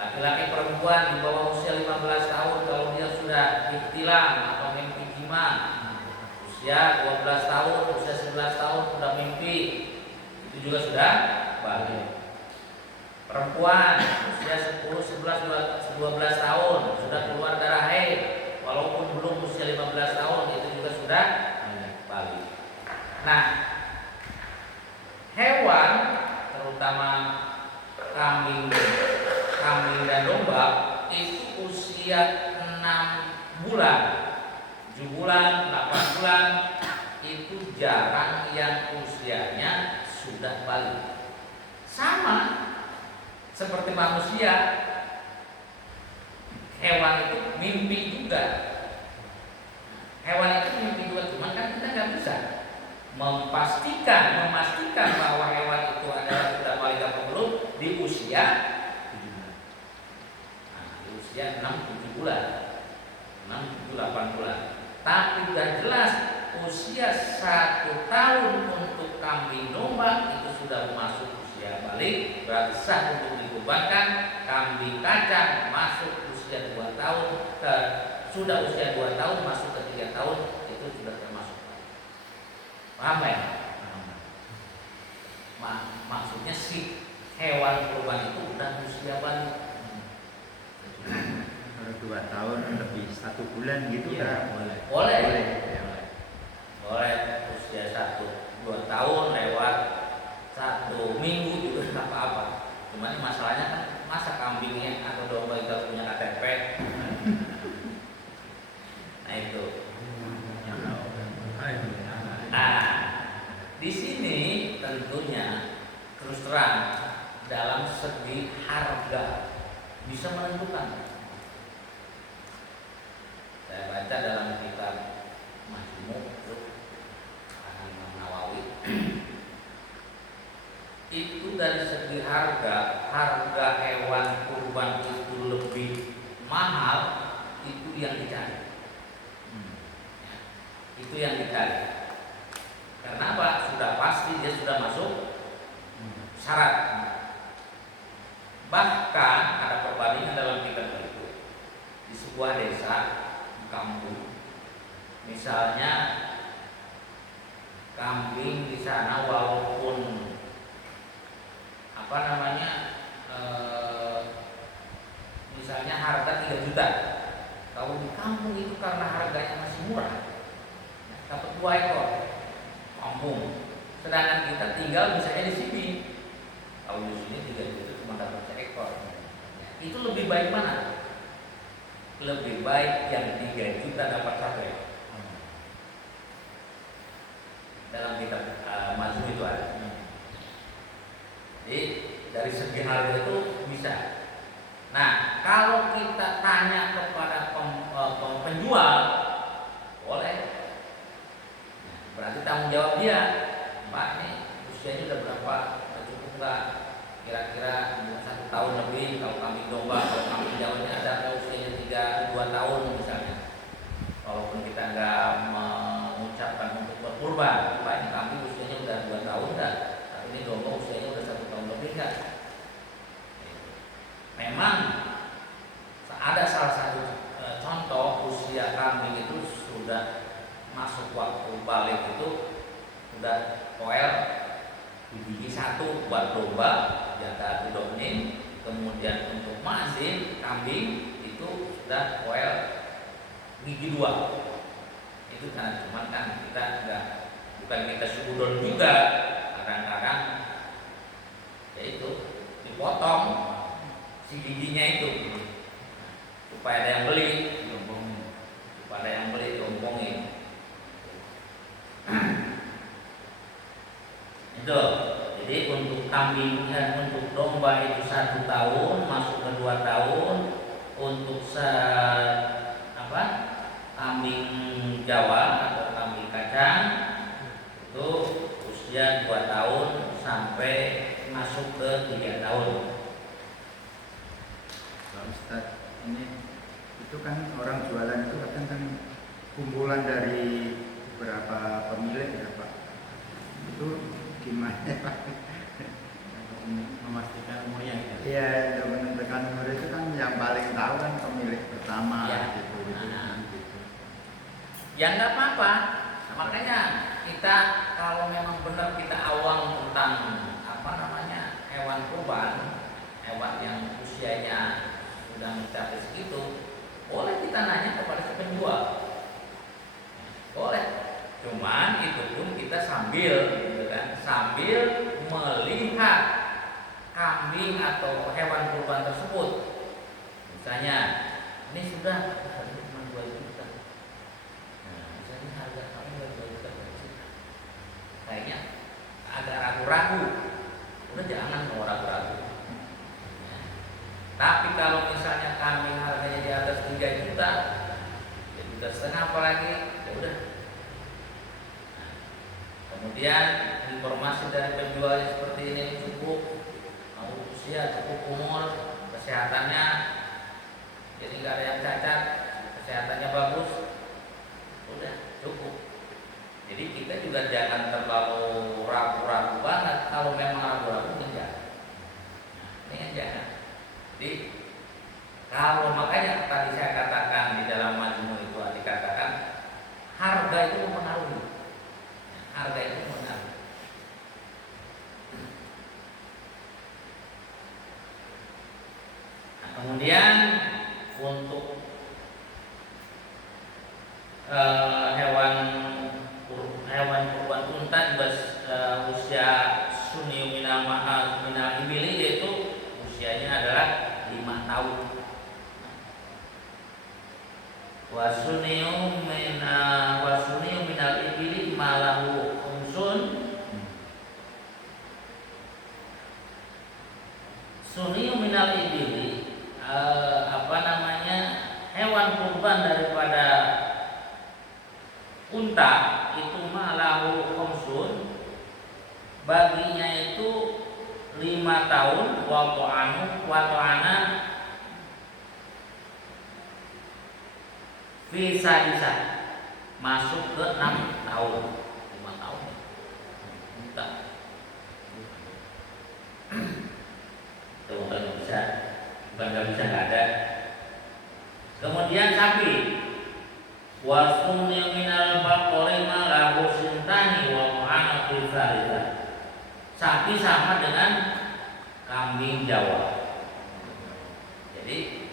Laki-laki perempuan di bawah usia 15 tahun kalau dia sudah ihtilam atau mimpi jima, usia 12 tahun, usia 11 tahun sudah mimpi, itu juga sudah balik. Perempuan usia 10, 11, 12 tahun sudah keluar darah haid, walaupun belum usia 15 tahun, itu juga sudah balik. Nah, hewan terutama kambing dan domba itu usia 6 bulan, 7 bulan, 8 bulan itu jarang yang usianya sudah balik. Sama seperti manusia, hewan itu mimpi juga. Hewan itu mimpi juga, cuma kan kita nggak bisa memastikan bahwa hewan itu adalah sudah balik atau belum di usia 6, 7 bulan, 6, 7, 8 bulan. Tapi sudah jelas usia 1 tahun untuk kambing domba itu sudah masuk usia balik, berarti sah untuk dikurbankan. Kambing kacang masuk usia 2 tahun, sudah usia 2 tahun masuk ke 3 tahun, itu sudah termasuk. Paham ya? Maksudnya si hewan kurban itu udah usia balik. Kalau 2 tahun lebih 1 bulan gitu ya, kan? Boleh. Ya. Boleh usia 1-2 tahun lewat 1 minggu juga tidak apa-apa. Cuman masalahnya kan masa kambingnya atau domba itu harus punya KTP. Nah itu. Nah, di sini tentunya terus terang dalam segi harga bisa menentukan. Saya baca dalam kitab Majmu' Imam Nawawi itu dari segi harga hewan kurban itu lebih mahal yang dicari. Ya, itu yang dicari. Karena apa? Sudah pasti dia sudah masuk syarat. Bahkan ada perbandingan dalam kitab itu. Di sebuah desa, di kampung, misalnya kambing di sana walaupun misalnya harga 3 juta. Kalau di kampung itu karena harganya masih murah, dapat 2 ekor kampung. Sedangkan kita tinggal misalnya di sini, kalau di sini 3 juta cuma dapat 1 ekor. Itu lebih baik mana? Lebih baik yang 3 juta dapat 1 ekor. Dalam kitab Mazmur itu ada. Jadi dari segi harga itu bisa. Nah, kalau kita tanya kepada penjual, boleh. Berarti tanggung jawab dia. Mbak, ini usianya udah berapa? Udah cukup nggak? Kira-kira 1 tahun lebih. Kalau kambing domba, kalau kambing jawanya ada usianya 2 tahun misalnya. Walaupun kita nggak mengucapkan untuk berkurban, Mbak, ini kambing usianya udah 2 tahun dah. Tapi ini domba usianya udah 1 tahun lebih nggak? Memang ada salah satu contoh usia kambing itu sudah masuk waktu balik itu sudah koel di gigi 1 buat domba, jatah domin. Kemudian untuk masin kambing itu sudah koel gigi 2. Itu karena cuman kan kita bukan kita sudon juga, kadang-kadang ya itu dipotong si giginya itu supaya ada yang beli, supaya ada yang beli diompongin. Itu. Jadi untuk kambing dan untuk domba itu 1 tahun masuk ke 2 tahun. Untuk kambing Jawa atau kambing kacang itu usia 2 tahun sampai masuk ke 3 tahun. Pak Ustadz, ini itu kan orang jualan itu kan kumpulan dari beberapa pemilik ya Pak. Itu gimana Pak? Memastikan umurnya gitu. Iya, untuk menentukan umur itu kan yang paling tahu kan pemilik pertama Ya. gitu. Ya nggak apa-apa. Makanya kita kalau memang benar kita awam tentang hewan kurban, hewan yang usianya sudah mencapai segitu, boleh kita nanya kepada si penjual. Boleh. Cuman itu pun kita sambil melihat kambing atau hewan kurban tersebut. Misalnya ini sudah cuma 2 juta. Nah, misalnya harga kambing 2 juta kayaknya agak ragu-ragu. Udah jangan mau ragu-ragu. Tapi kalau misalnya kambing harganya di atas 3 juta, 3,5 juta apalagi, ya udah. Nah, kemudian informasi dari penjualnya seperti ini cukup, usia cukup, umur, kesehatannya, jadi nggak ada yang cacat, kesehatannya bagus, udah cukup. Jadi kita juga jangan terlalu ragu-ragu banget. Kalau memang ragu-ragu jangan. Nah, ini jangan. Jadi kalau makanya tadi saya katakan di dalam Mazmur itu dikatakan harga itu mempengaruhi. Harga itu mempengaruhi. Nah, kemudian untuk hewan kurban unta juga usia suniu minal ibili, yaitu usianya adalah 5 tahun. Wasuniu minal ibili malahu umsun. Suniu minal ibili hewan kurban daripada unta itu malahu umsun, baginya itu 5 tahun. Visa masuk ke 6 tahun, 5 tahun. Entah. Teman-teman bisa, bukan nggak bisa, nggak ada. Kemudian sapi, wasumnya minal baqari ma lahu sintani wa mu'anaqil thalitha. Sapi sama dengan kambing Jawa. Jadi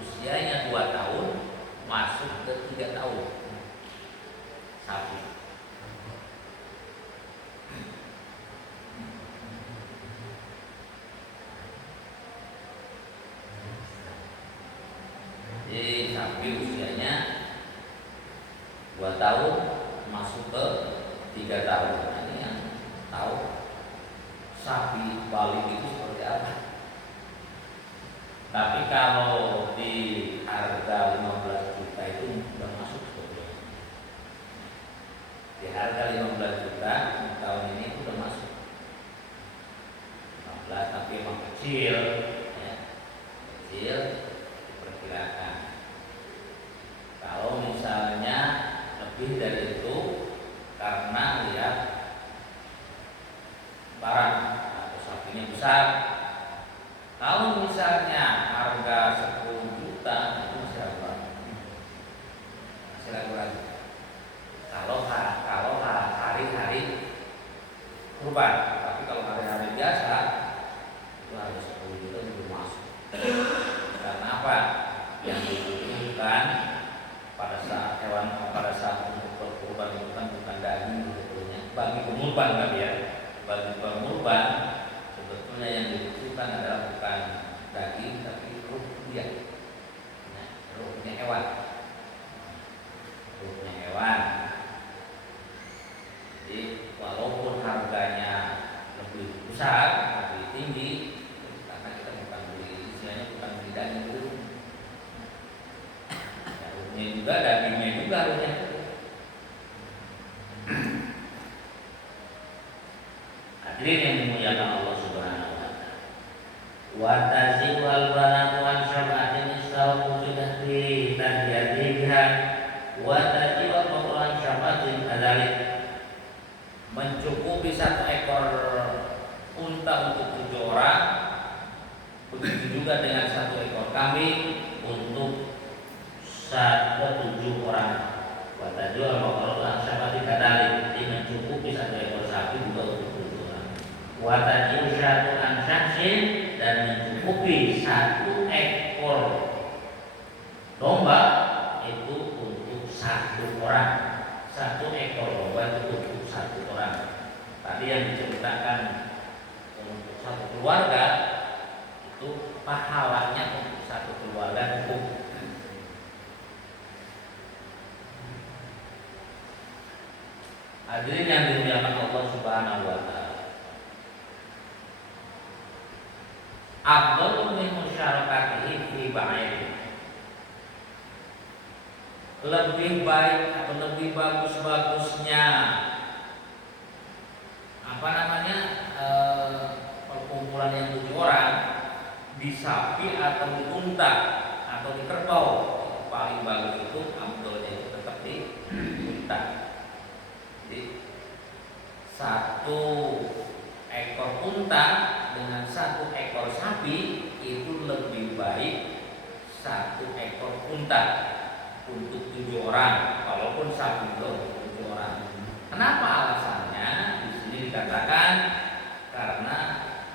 usianya 2 tahun masuk ke 3 tahun. Sapi. Jadi sapi usianya 2 tahun masuk ke 3 tahun. Nah, ini yang tahu sapi balik itu seperti apa. Tapi kalau di harga 15 juta itu sudah masuk sebetulnya. Di harga 15 juta tahun ini sudah masuk. 15 tapi emang kecil, ya. Kecil diperkirakan. Kalau misalnya lebih dari itu karena lihat barang atau sapinya besar. Kalau misalnya harga 10 juta itu masih ragu-ragu. Kalau hari-hari kurban, tapi kalau hari-hari biasa itu harga 10 juta itu belum masuk. Karena apa? Yang dibutuhkan pada saat untuk berkurban itu kan bukan daging sebetulnya. Bagi pengurban kan ya. Bagi pengurban sebetulnya yang dibutuhkan adalah bukan daging tapi ruh dia. Nah, ruhnya hewan. Ruhnya hewan. Jadi walaupun harganya lebih besar, lebih tinggi, karena kita bukan beli, istilahnya bukan beli daging dulu. Ya, ruhnya juga, dagingnya juga ruhnya. Hadirin yang dimuliakan Allah Subhanahu wa taala. Wa tazibu al-banatu an syab'atin istawqu sudah fi tahyadiha wa tazibu al-baqara an syab'atin adzalik. Mencukupi 1 ekor unta untuk 7 orang, begitu juga dengan 1 ekor kambing untuk 7 orang. Wa tazibu al-baqara an syab'atin adzalik. Jadi mencukupi 1 ekor sapi juga untuk 7 orang. Watajiu syatu an syaksin, dan mencukupi 1 ekor domba itu untuk 1 orang. 1 ekor domba itu untuk 1 orang. Tadi yang diceritakan untuk 1 keluarga itu pahalanya untuk 1 keluarga cukup. Hadirin yang dimuliakan Allah Subhanahu wa taala. Afdhalu min musyarakatihi fi ba'ir. Lebih baik atau lebih bagus-bagusnya perkumpulan yang 7 orang di sapi atau di unta atau di kerbau. Paling bagus itu afdhalnya itu tetap di unta. Jadi 1 ekor unta dengan 1 ekor sapi itu lebih baik 1 ekor unta untuk 7 orang, walaupun sapi itu untuk 7 orang. Kenapa alasannya? Di sini dikatakan karena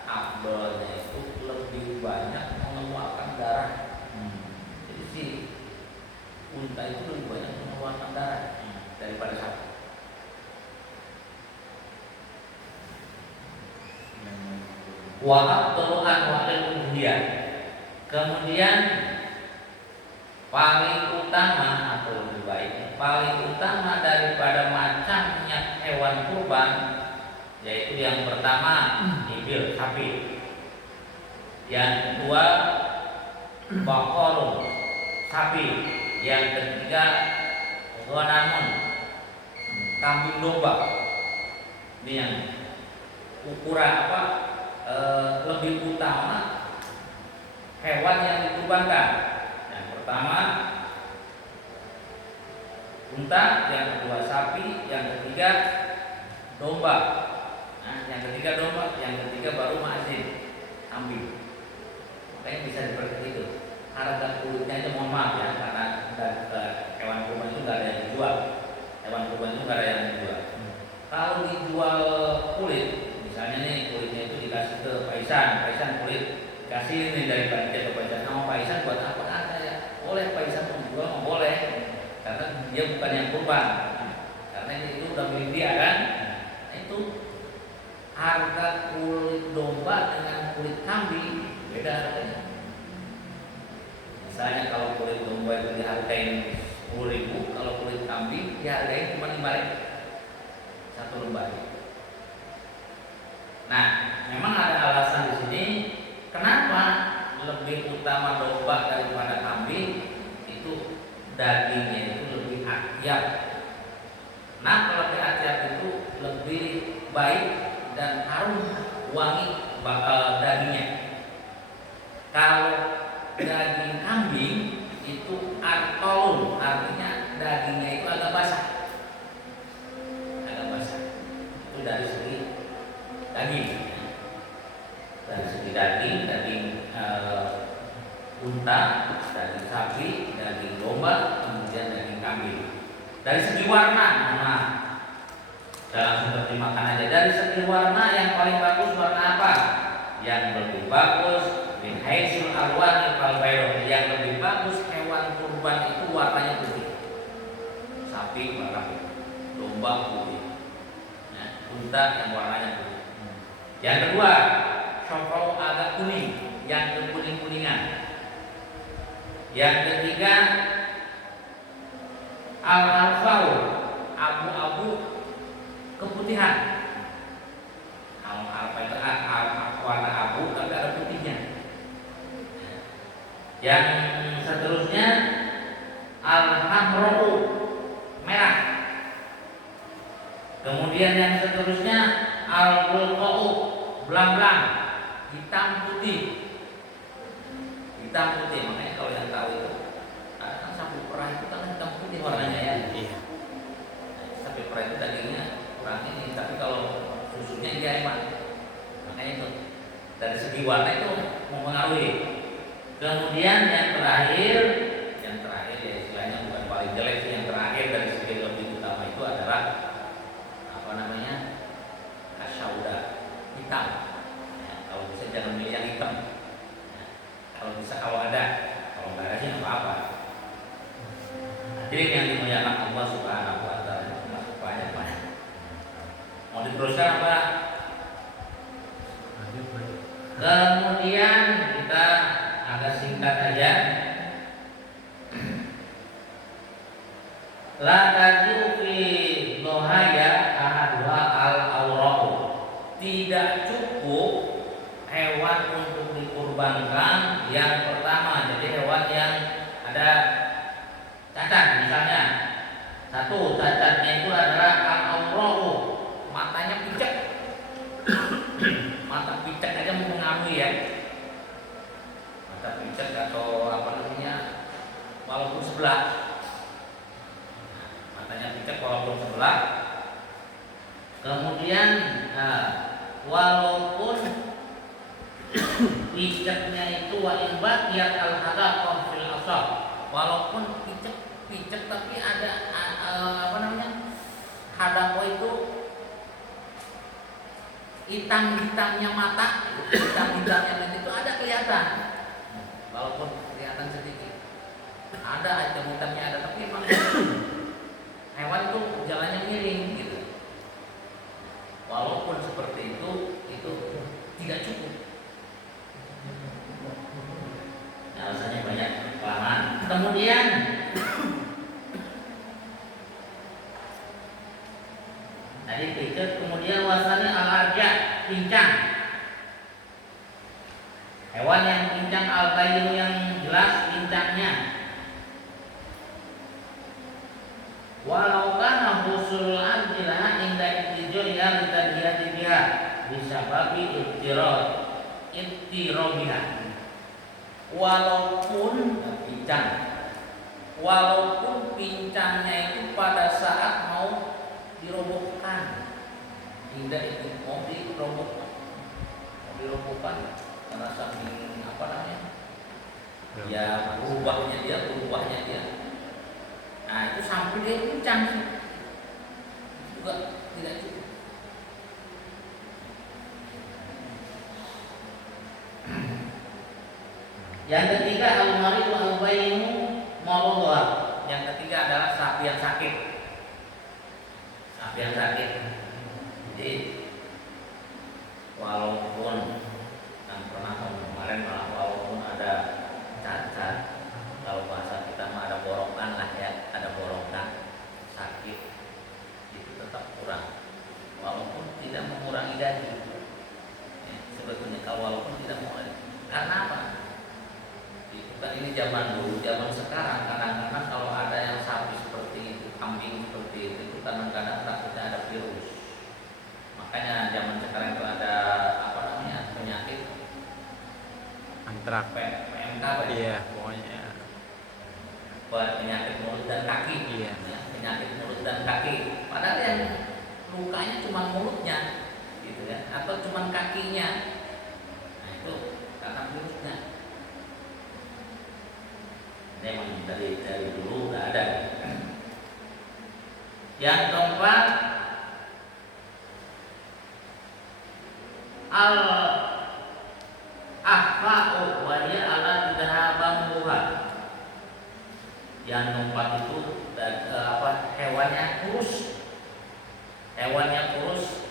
afdhalnya itu lebih banyak mengeluarkan darah. Jadi si unta itu lebih banyak mengeluarkan darah daripada sapi. Wa afdalu anwa'il udhiyah. Kemudian paling utama atau lebih baik, paling utama daripada macamnya hewan kurban, yaitu yang pertama ibil, sapi. Yang kedua baqarun, sapi. Yang ketiga ghanamun, kambing domba. Ini yang ukuran lebih utama hewan yang dikurbankan. Yang pertama domba. Nah, yang ketiga domba, yang ketiga baru ma'zin, kambing. Makanya bisa seperti itu. Harga kulitnya aja mohon maaf ya, karena hewan kurban itu nggak ada yang dijual. Hewan kurban itu nggak ada yang dijual. Kalau dijual kulit, misalnya nih kulitnya itu dikasih ke Paisan kulit kasih nih dari panitia ke Paisan, nama Paisan buat apa? Ada ya, boleh Paisan menjual, mau boleh, karena dia bukan yang kurban, karena itu udah milik dia kan. Nah, itu harga kulit domba dengan kulit kambing beda harganya. Misalnya kalau kulit domba itu dihargain 10.000, kalau kulit kambing dihargain cuma 5.000 satu lembar. Nah, memang ada alasan di sini kenapa lebih utama domba daripada kambing, itu dagingnya itu lebih akyab. Nah, kalau lebih akyab itu lebih baik dan harum wangi dagingnya. Kalau daging kambing itu artolun, artinya dagingnya itu agak basah. Itu dari segi daging. Dari segi daging unta, daging sapi, daging domba, kemudian daging kambing. Dari segi warna, nah, jangan seperti makan aja. Dari segi warna yang paling bagus warna apa? Yang lebih bagus min haitsul alwani fal bayrun, yang lebih bagus hewan kurban itu warnanya putih. Sapi warna putih, domba putih, unta yang warnanya putih. Yang kedua, syofau agak kuning, yang kekuning-kuningan. Yang ketiga, al-alfau, abu-abu keputihan. Al-alfau itu warna abu tapi ada putihnya. Yang seterusnya, al-hamra'u, merah. Kemudian yang seterusnya al-bulqa'u, belang-belang, hitam putih. Hitam putih, makanya kalau yang tahu itu kan sapi perah itu kan hitam putih warnanya ya. Iya. Sapi perah itu dagingnya kurang ini, tapi kalau susunya dia enak. Makanya itu dari segi warna itu mempengaruhi. Kemudian yang terakhir ya istilahnya bukan paling jelek sih, yang terakhir dari segi lebih utama itu adalah apa namanya, asyauda, hitam. Ya, kalau bisa jangan milih yang hitam. Ya, kalau bisa, kalau ada, kalau nggak ada sih nggak apa-apa. Jadi yang dimuliakan Allah Subhanahu Wa Taala masuk banyak. Mau diteruskan apa? Kemudian kita agak singkat aja. La tajiu fi lohaya ahadwa al-awra'u. Tidak cukup hewan untuk dikurbankan yang pertama. Jadi hewan yang ada cacat, misalnya satu cacatnya itu adalah al-awra'u, matanya picek. Mata picek aja mempengaruhi ya. Mata picek atau apa namanya, walaupun sebelah. Matanya picek walaupun sebelah. Kemudian walaupun piceknya itu wa in baqiyat al-hadaqah fil asab, walaupun picek tapi ada apa namanya, hadaqah itu hitam-hitamnya mata, hitam-hitamnya itu ada kelihatan, walaupun kelihatan sedikit. Ada hitam-hitamnya ada, tapi memang hewan itu jalannya miring gitu. Walaupun seperti itu tidak cukup. Nah, alasannya banyak kelamaan. Kemudian tadi picek, kemudian wasannya al-arja, pincang. Hewan yang pincang, al-bayinu yang jelas pincangnya. Walau kana husul al-jilah inda ittijariha litadhiyati biha bisababi ittirobiha. Walaupun pincangnya itu pada saat mau dirobohkan, Tidak itu mau dirobohkan karena saking apa namanya ya berubahnya dia. Nah itu sampai dia pincang sih. Itu juga tidak cukup. Yang ketiga al-marid wa al-bayinu maradha. Yang ketiga adalah sapi yang sakit. Jadi walaupun yang pernah kemarin malah walaupun ada cacat, kalau bahasa kita mah ada borokan lah ya, ada borokan sakit itu tetap kurang walaupun tidak mengurangi daging ya, sebetulnya kalau walaupun tidak mengurangi karena apa? Itu kan ini zaman dulu, zaman sekarang kadang-kadang kalau ada yang sapi seperti itu, kambing seperti itu kadang-kadang takutnya ada virus. Makanya zaman sekarang itu ada apa namanya penyakit Antrak. PMK Iya, pokoknya. buat penyakit mulut dan kaki. Iya. Ya, penyakit mulut dan kaki. Padahal yang lukanya cuma mulutnya, gitu ya, atau cuma kakinya. Nah itu karena virusnya. Ini memang dari dulu udah ada. Yang keempat al-ahfa'u wa hiya ala dhahaban buha. Yang keempat itu hewannya kurus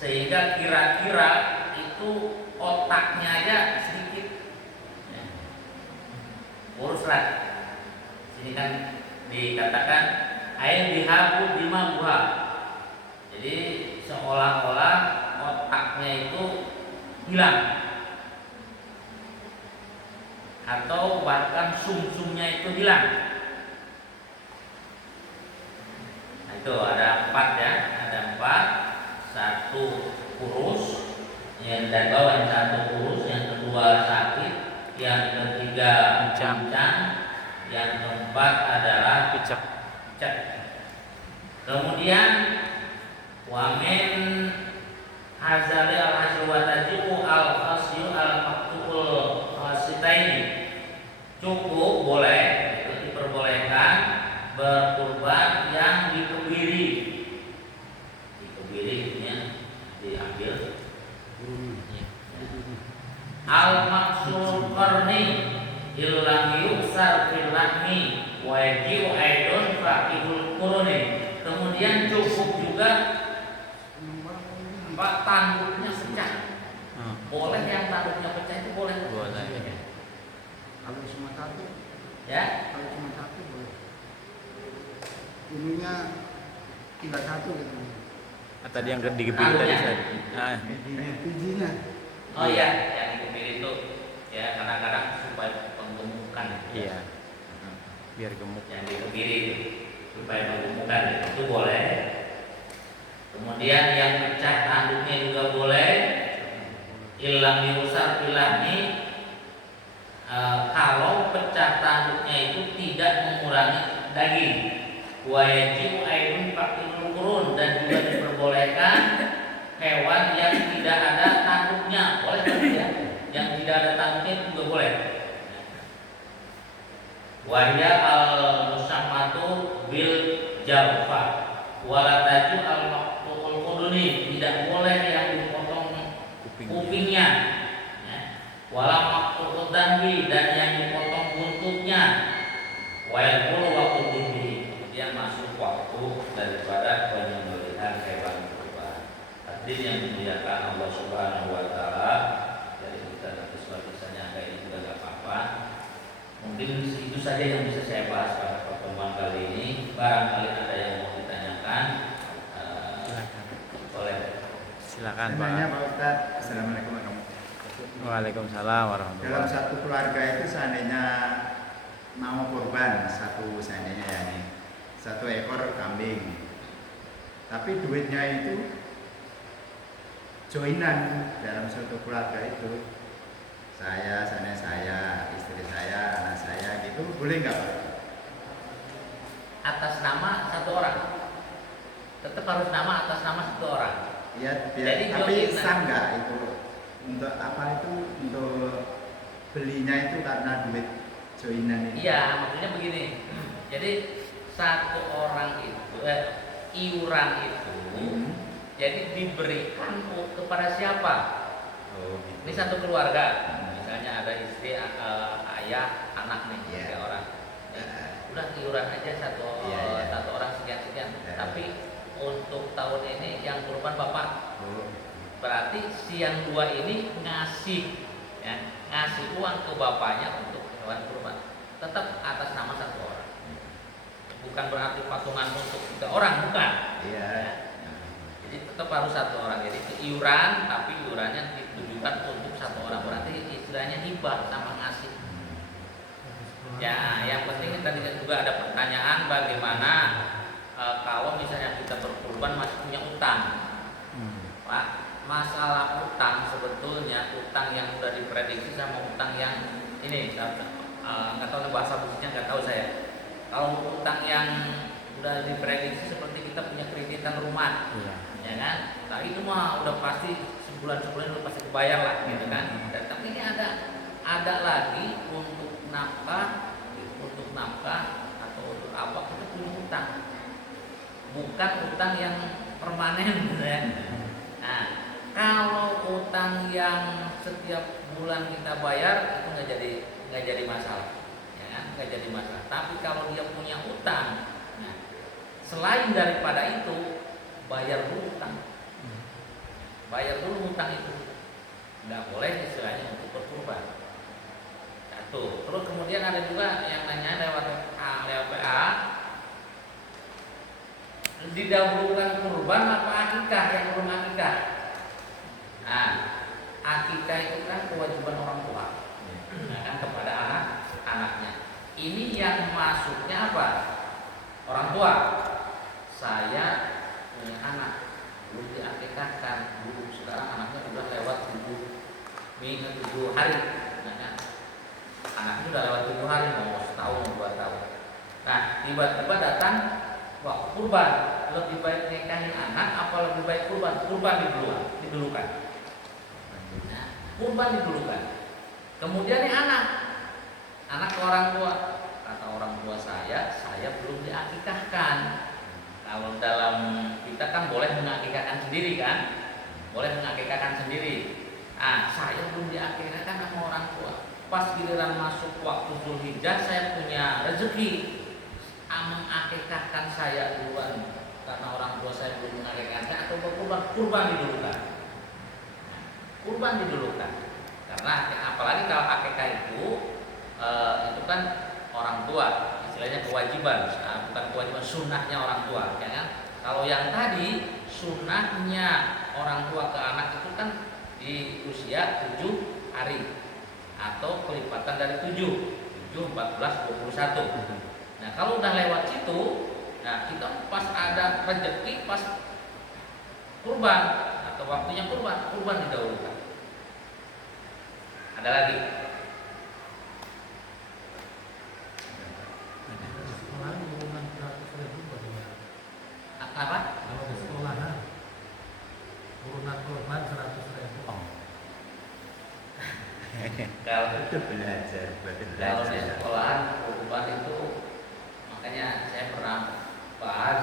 sehingga kira-kira itu otaknya aja sedikit ya. Kurus lah. Sini kan dikatakan ain bihabu bima buha. Jadi seolah-olah otaknya itu hilang atau bahkan sumsumnya itu hilang. Nah, itu ada 4 ya, ada 4. 1 kurus, yang dari bawah yang 1 kurus, yang kedua sakit, yang ketiga pincang, yang keempat adalah Picek. Kemudian wamin hazali al-hasil wa tajibu al-khasyu al-maktul khasitaini. Cukup boleh itu diperbolehkan berkurban yang dikebiri itunya diambil al-maksul qarni illam yuksar fil lahmi wa yajiu aidun faqihul quruni. Kemudian cukup juga tanduknya pecah. Boleh yang tanduknya pecah itu boleh. Kalau cuma satu, Ya. kalau cuma satu boleh. Ininya tinggal satu gitu. Tadi yang digebir tadi saya. Bijinya. Oh iya, yang dikebiri itu ya kadang-kadang supaya penggemukan. Iya. Biar gemuk. Yang dikebiri itu supaya penggemukan itu boleh. Kemudian yang pecah tanduknya juga boleh. Ilang yusar ilahni kalau pecah tanduknya itu tidak mengurangi daging. Wajib aidun fakirul qurun dan juga diperbolehkan hewan yang tidak ada tanduknya, boleh ya? Yang tidak ada tanduknya juga boleh. Wahya al-musammatu bil jawfa wala taju al-maqtul quduni, tidak boleh yang dipotong kupingnya ya. Wala maqtul danbi, dan yang dipotong buntutnya. Wa yaqulu wa qudihi, kemudian masuk waktu daripada penyembelihan hewan kurban. Hadirin yang dimuliakan Allah Subhanahu wa taala, dari kita nanti sebagainya kayak ini juga enggak apa-apa. Mungkin itu saja yang bisa saya bahas pada pertemuan kali ini. Barangkali ada yang mau ditanyakan, boleh. Silakan Pak. Nanya Pak Ustadz. Assalamualaikum warahmatullahi wabarakatuh. Waalaikumsalam warahmatullahi Dalam wabarakatuh. satu keluarga itu seandainya mau kurban seandainya ya nih 1 ekor kambing, tapi duitnya itu joinan dalam satu keluarga itu. Saya, istri saya, anak saya gitu, boleh nggak Pak? Atas nama satu orang, tetap harus nama atas nama satu orang. Ya, Jadi tapi join sah nggak itu untuk apa itu untuk belinya itu karena duit joinan ini? Iya, maksudnya begini. Jadi satu orang itu iuran itu jadi diberikan kepada siapa? Oh, gitu. Ini satu keluarga. Misalnya ada istri, ayah, anak nih, Iya. tiga orang. Heeh. Udah iuran aja satu Iya. satu orang sekian-sekian. Iya. Tapi untuk tahun ini yang kurban bapak. Oh. Berarti si yang dua ini ngasih, ya, ngasih uang ke bapaknya untuk hewan kurban. Tetap atas nama satu orang. Bukan berarti patungan untuk 3 orang, bukan. Iya. Ya. Jadi tetap harus satu orang. Jadi itu iuran, tapi iurannya ditujukan untuk satu orang. Berarti istilahnya hibah sama ngasih. Ya, yang penting tadi juga ada pertanyaan bagaimana kalau misalnya kita berkurban masih punya utang, Pak. Masalah utang sebetulnya utang yang sudah diprediksi sama utang yang ini nggak tahu bahasa khususnya, nggak tahu saya. Kalau utang yang sudah diprediksi seperti kita punya kreditan rumah, Iya. ya kan? Nah itu mah udah pasti sebulan-sebulan udah pasti kebayar lah, gitu kan? Dan tapi ini ada lagi untuk nafkah atau untuk apa kita punya utang, bukan utang yang permanen, gitu ya. Nah, kalau utang yang setiap bulan kita bayar itu nggak jadi masalah, ya kan? Nggak jadi masalah. Tapi kalau dia punya utang, nah, selain daripada itu bayar dulu utang, itu nggak boleh istilahnya untuk berkurban. Satu. Terus kemudian ada juga yang nanya lewat PA, didahulukan kurban apa akikah yang belum akikah? Nah, akikah itu kan kewajiban orang tua, nah, kan kepada anaknya. Ini yang masuknya apa? Orang tua. Saya punya anak belum diakikahkan, belum, sekarang anaknya sudah lewat 7 hari. Nah, anaknya sudah lewat 7 hari, mau setahun, mau 2 tahun. Nah, tiba-tiba datang waktu kurban. Lebih baik nikahin anak apa lebih baik kurban? Kurban didulukan. Nah, kurban didulukan. Kemudian nih anak ke orang tua. Kata orang tua saya belum diakikahkan. Kalau dalam kita kan boleh mengakikahkan sendiri kan? Boleh mengakikahkan sendiri. Nah, saya belum diakikahkan sama orang tua. Pas giliran masuk waktu Zulhijjah saya punya rezeki. Mengakikahkan saya duluan karena orang tua saya belum mengakikahkan atau kurban didulukan. Kurban didulukan. Karena apalagi kalau akikah itu kan orang tua, istilahnya kewajiban, bukan kewajiban, sunnahnya orang tua, ya kan? Kalau yang tadi sunnahnya orang tua ke anak itu kan di usia 7 hari atau kelipatan dari 7, 14, 21. Nah kalau udah lewat situ, nah kita pas ada rezeki, pas kurban atau waktunya kurban didahulukan. Ada lagi? Apa? Kalau di sekolahan urunan korban 100.000. Oh. Kalau Itu belajar, berarti Kalau di belajar. sekolahan kurban itu, makanya saya pernah bahas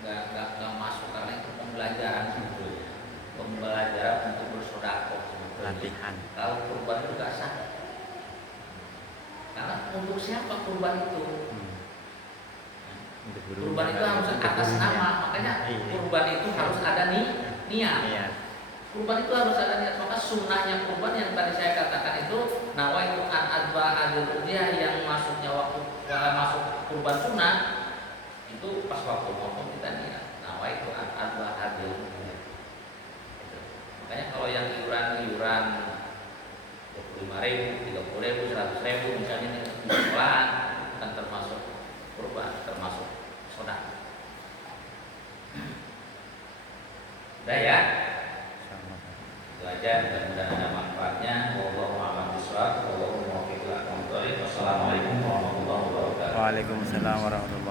nggak masuk karena itu pembelajaran sebetulnya, pembelajaran untuk bersedekah sebetulnya. Latihan. Kalau kurban itu nggak sah, karena untuk siapa kurban itu? Untuk Kurban itu harus atas nama, makanya kurban itu harus ada niat. Iya. Kurban itu harus ada niat. Maka sunnahnya kurban yang tadi saya katakan itu nawaitu an adba adil udhiyah, yang masuknya waktu masuk kurban sunnah itu pas waktu ngomong kita niat nawaitu an adba adil udhiyah. Makanya kalau yang iuran 25.000, 30.000, 100.000 misalnya di sekolahan kan termasuk kurban, termasuk sedekah. Udah ya? Itu aja, mudah-mudahan ada manfaatnya. Wallahu a'lam bishawab. Wallahu muwaffiq ila aqwamit thoriq. Wassalamualaikum warahmatullahi wabarakatuh. Waalaikumsalam warahmatullahi wabarakatuh.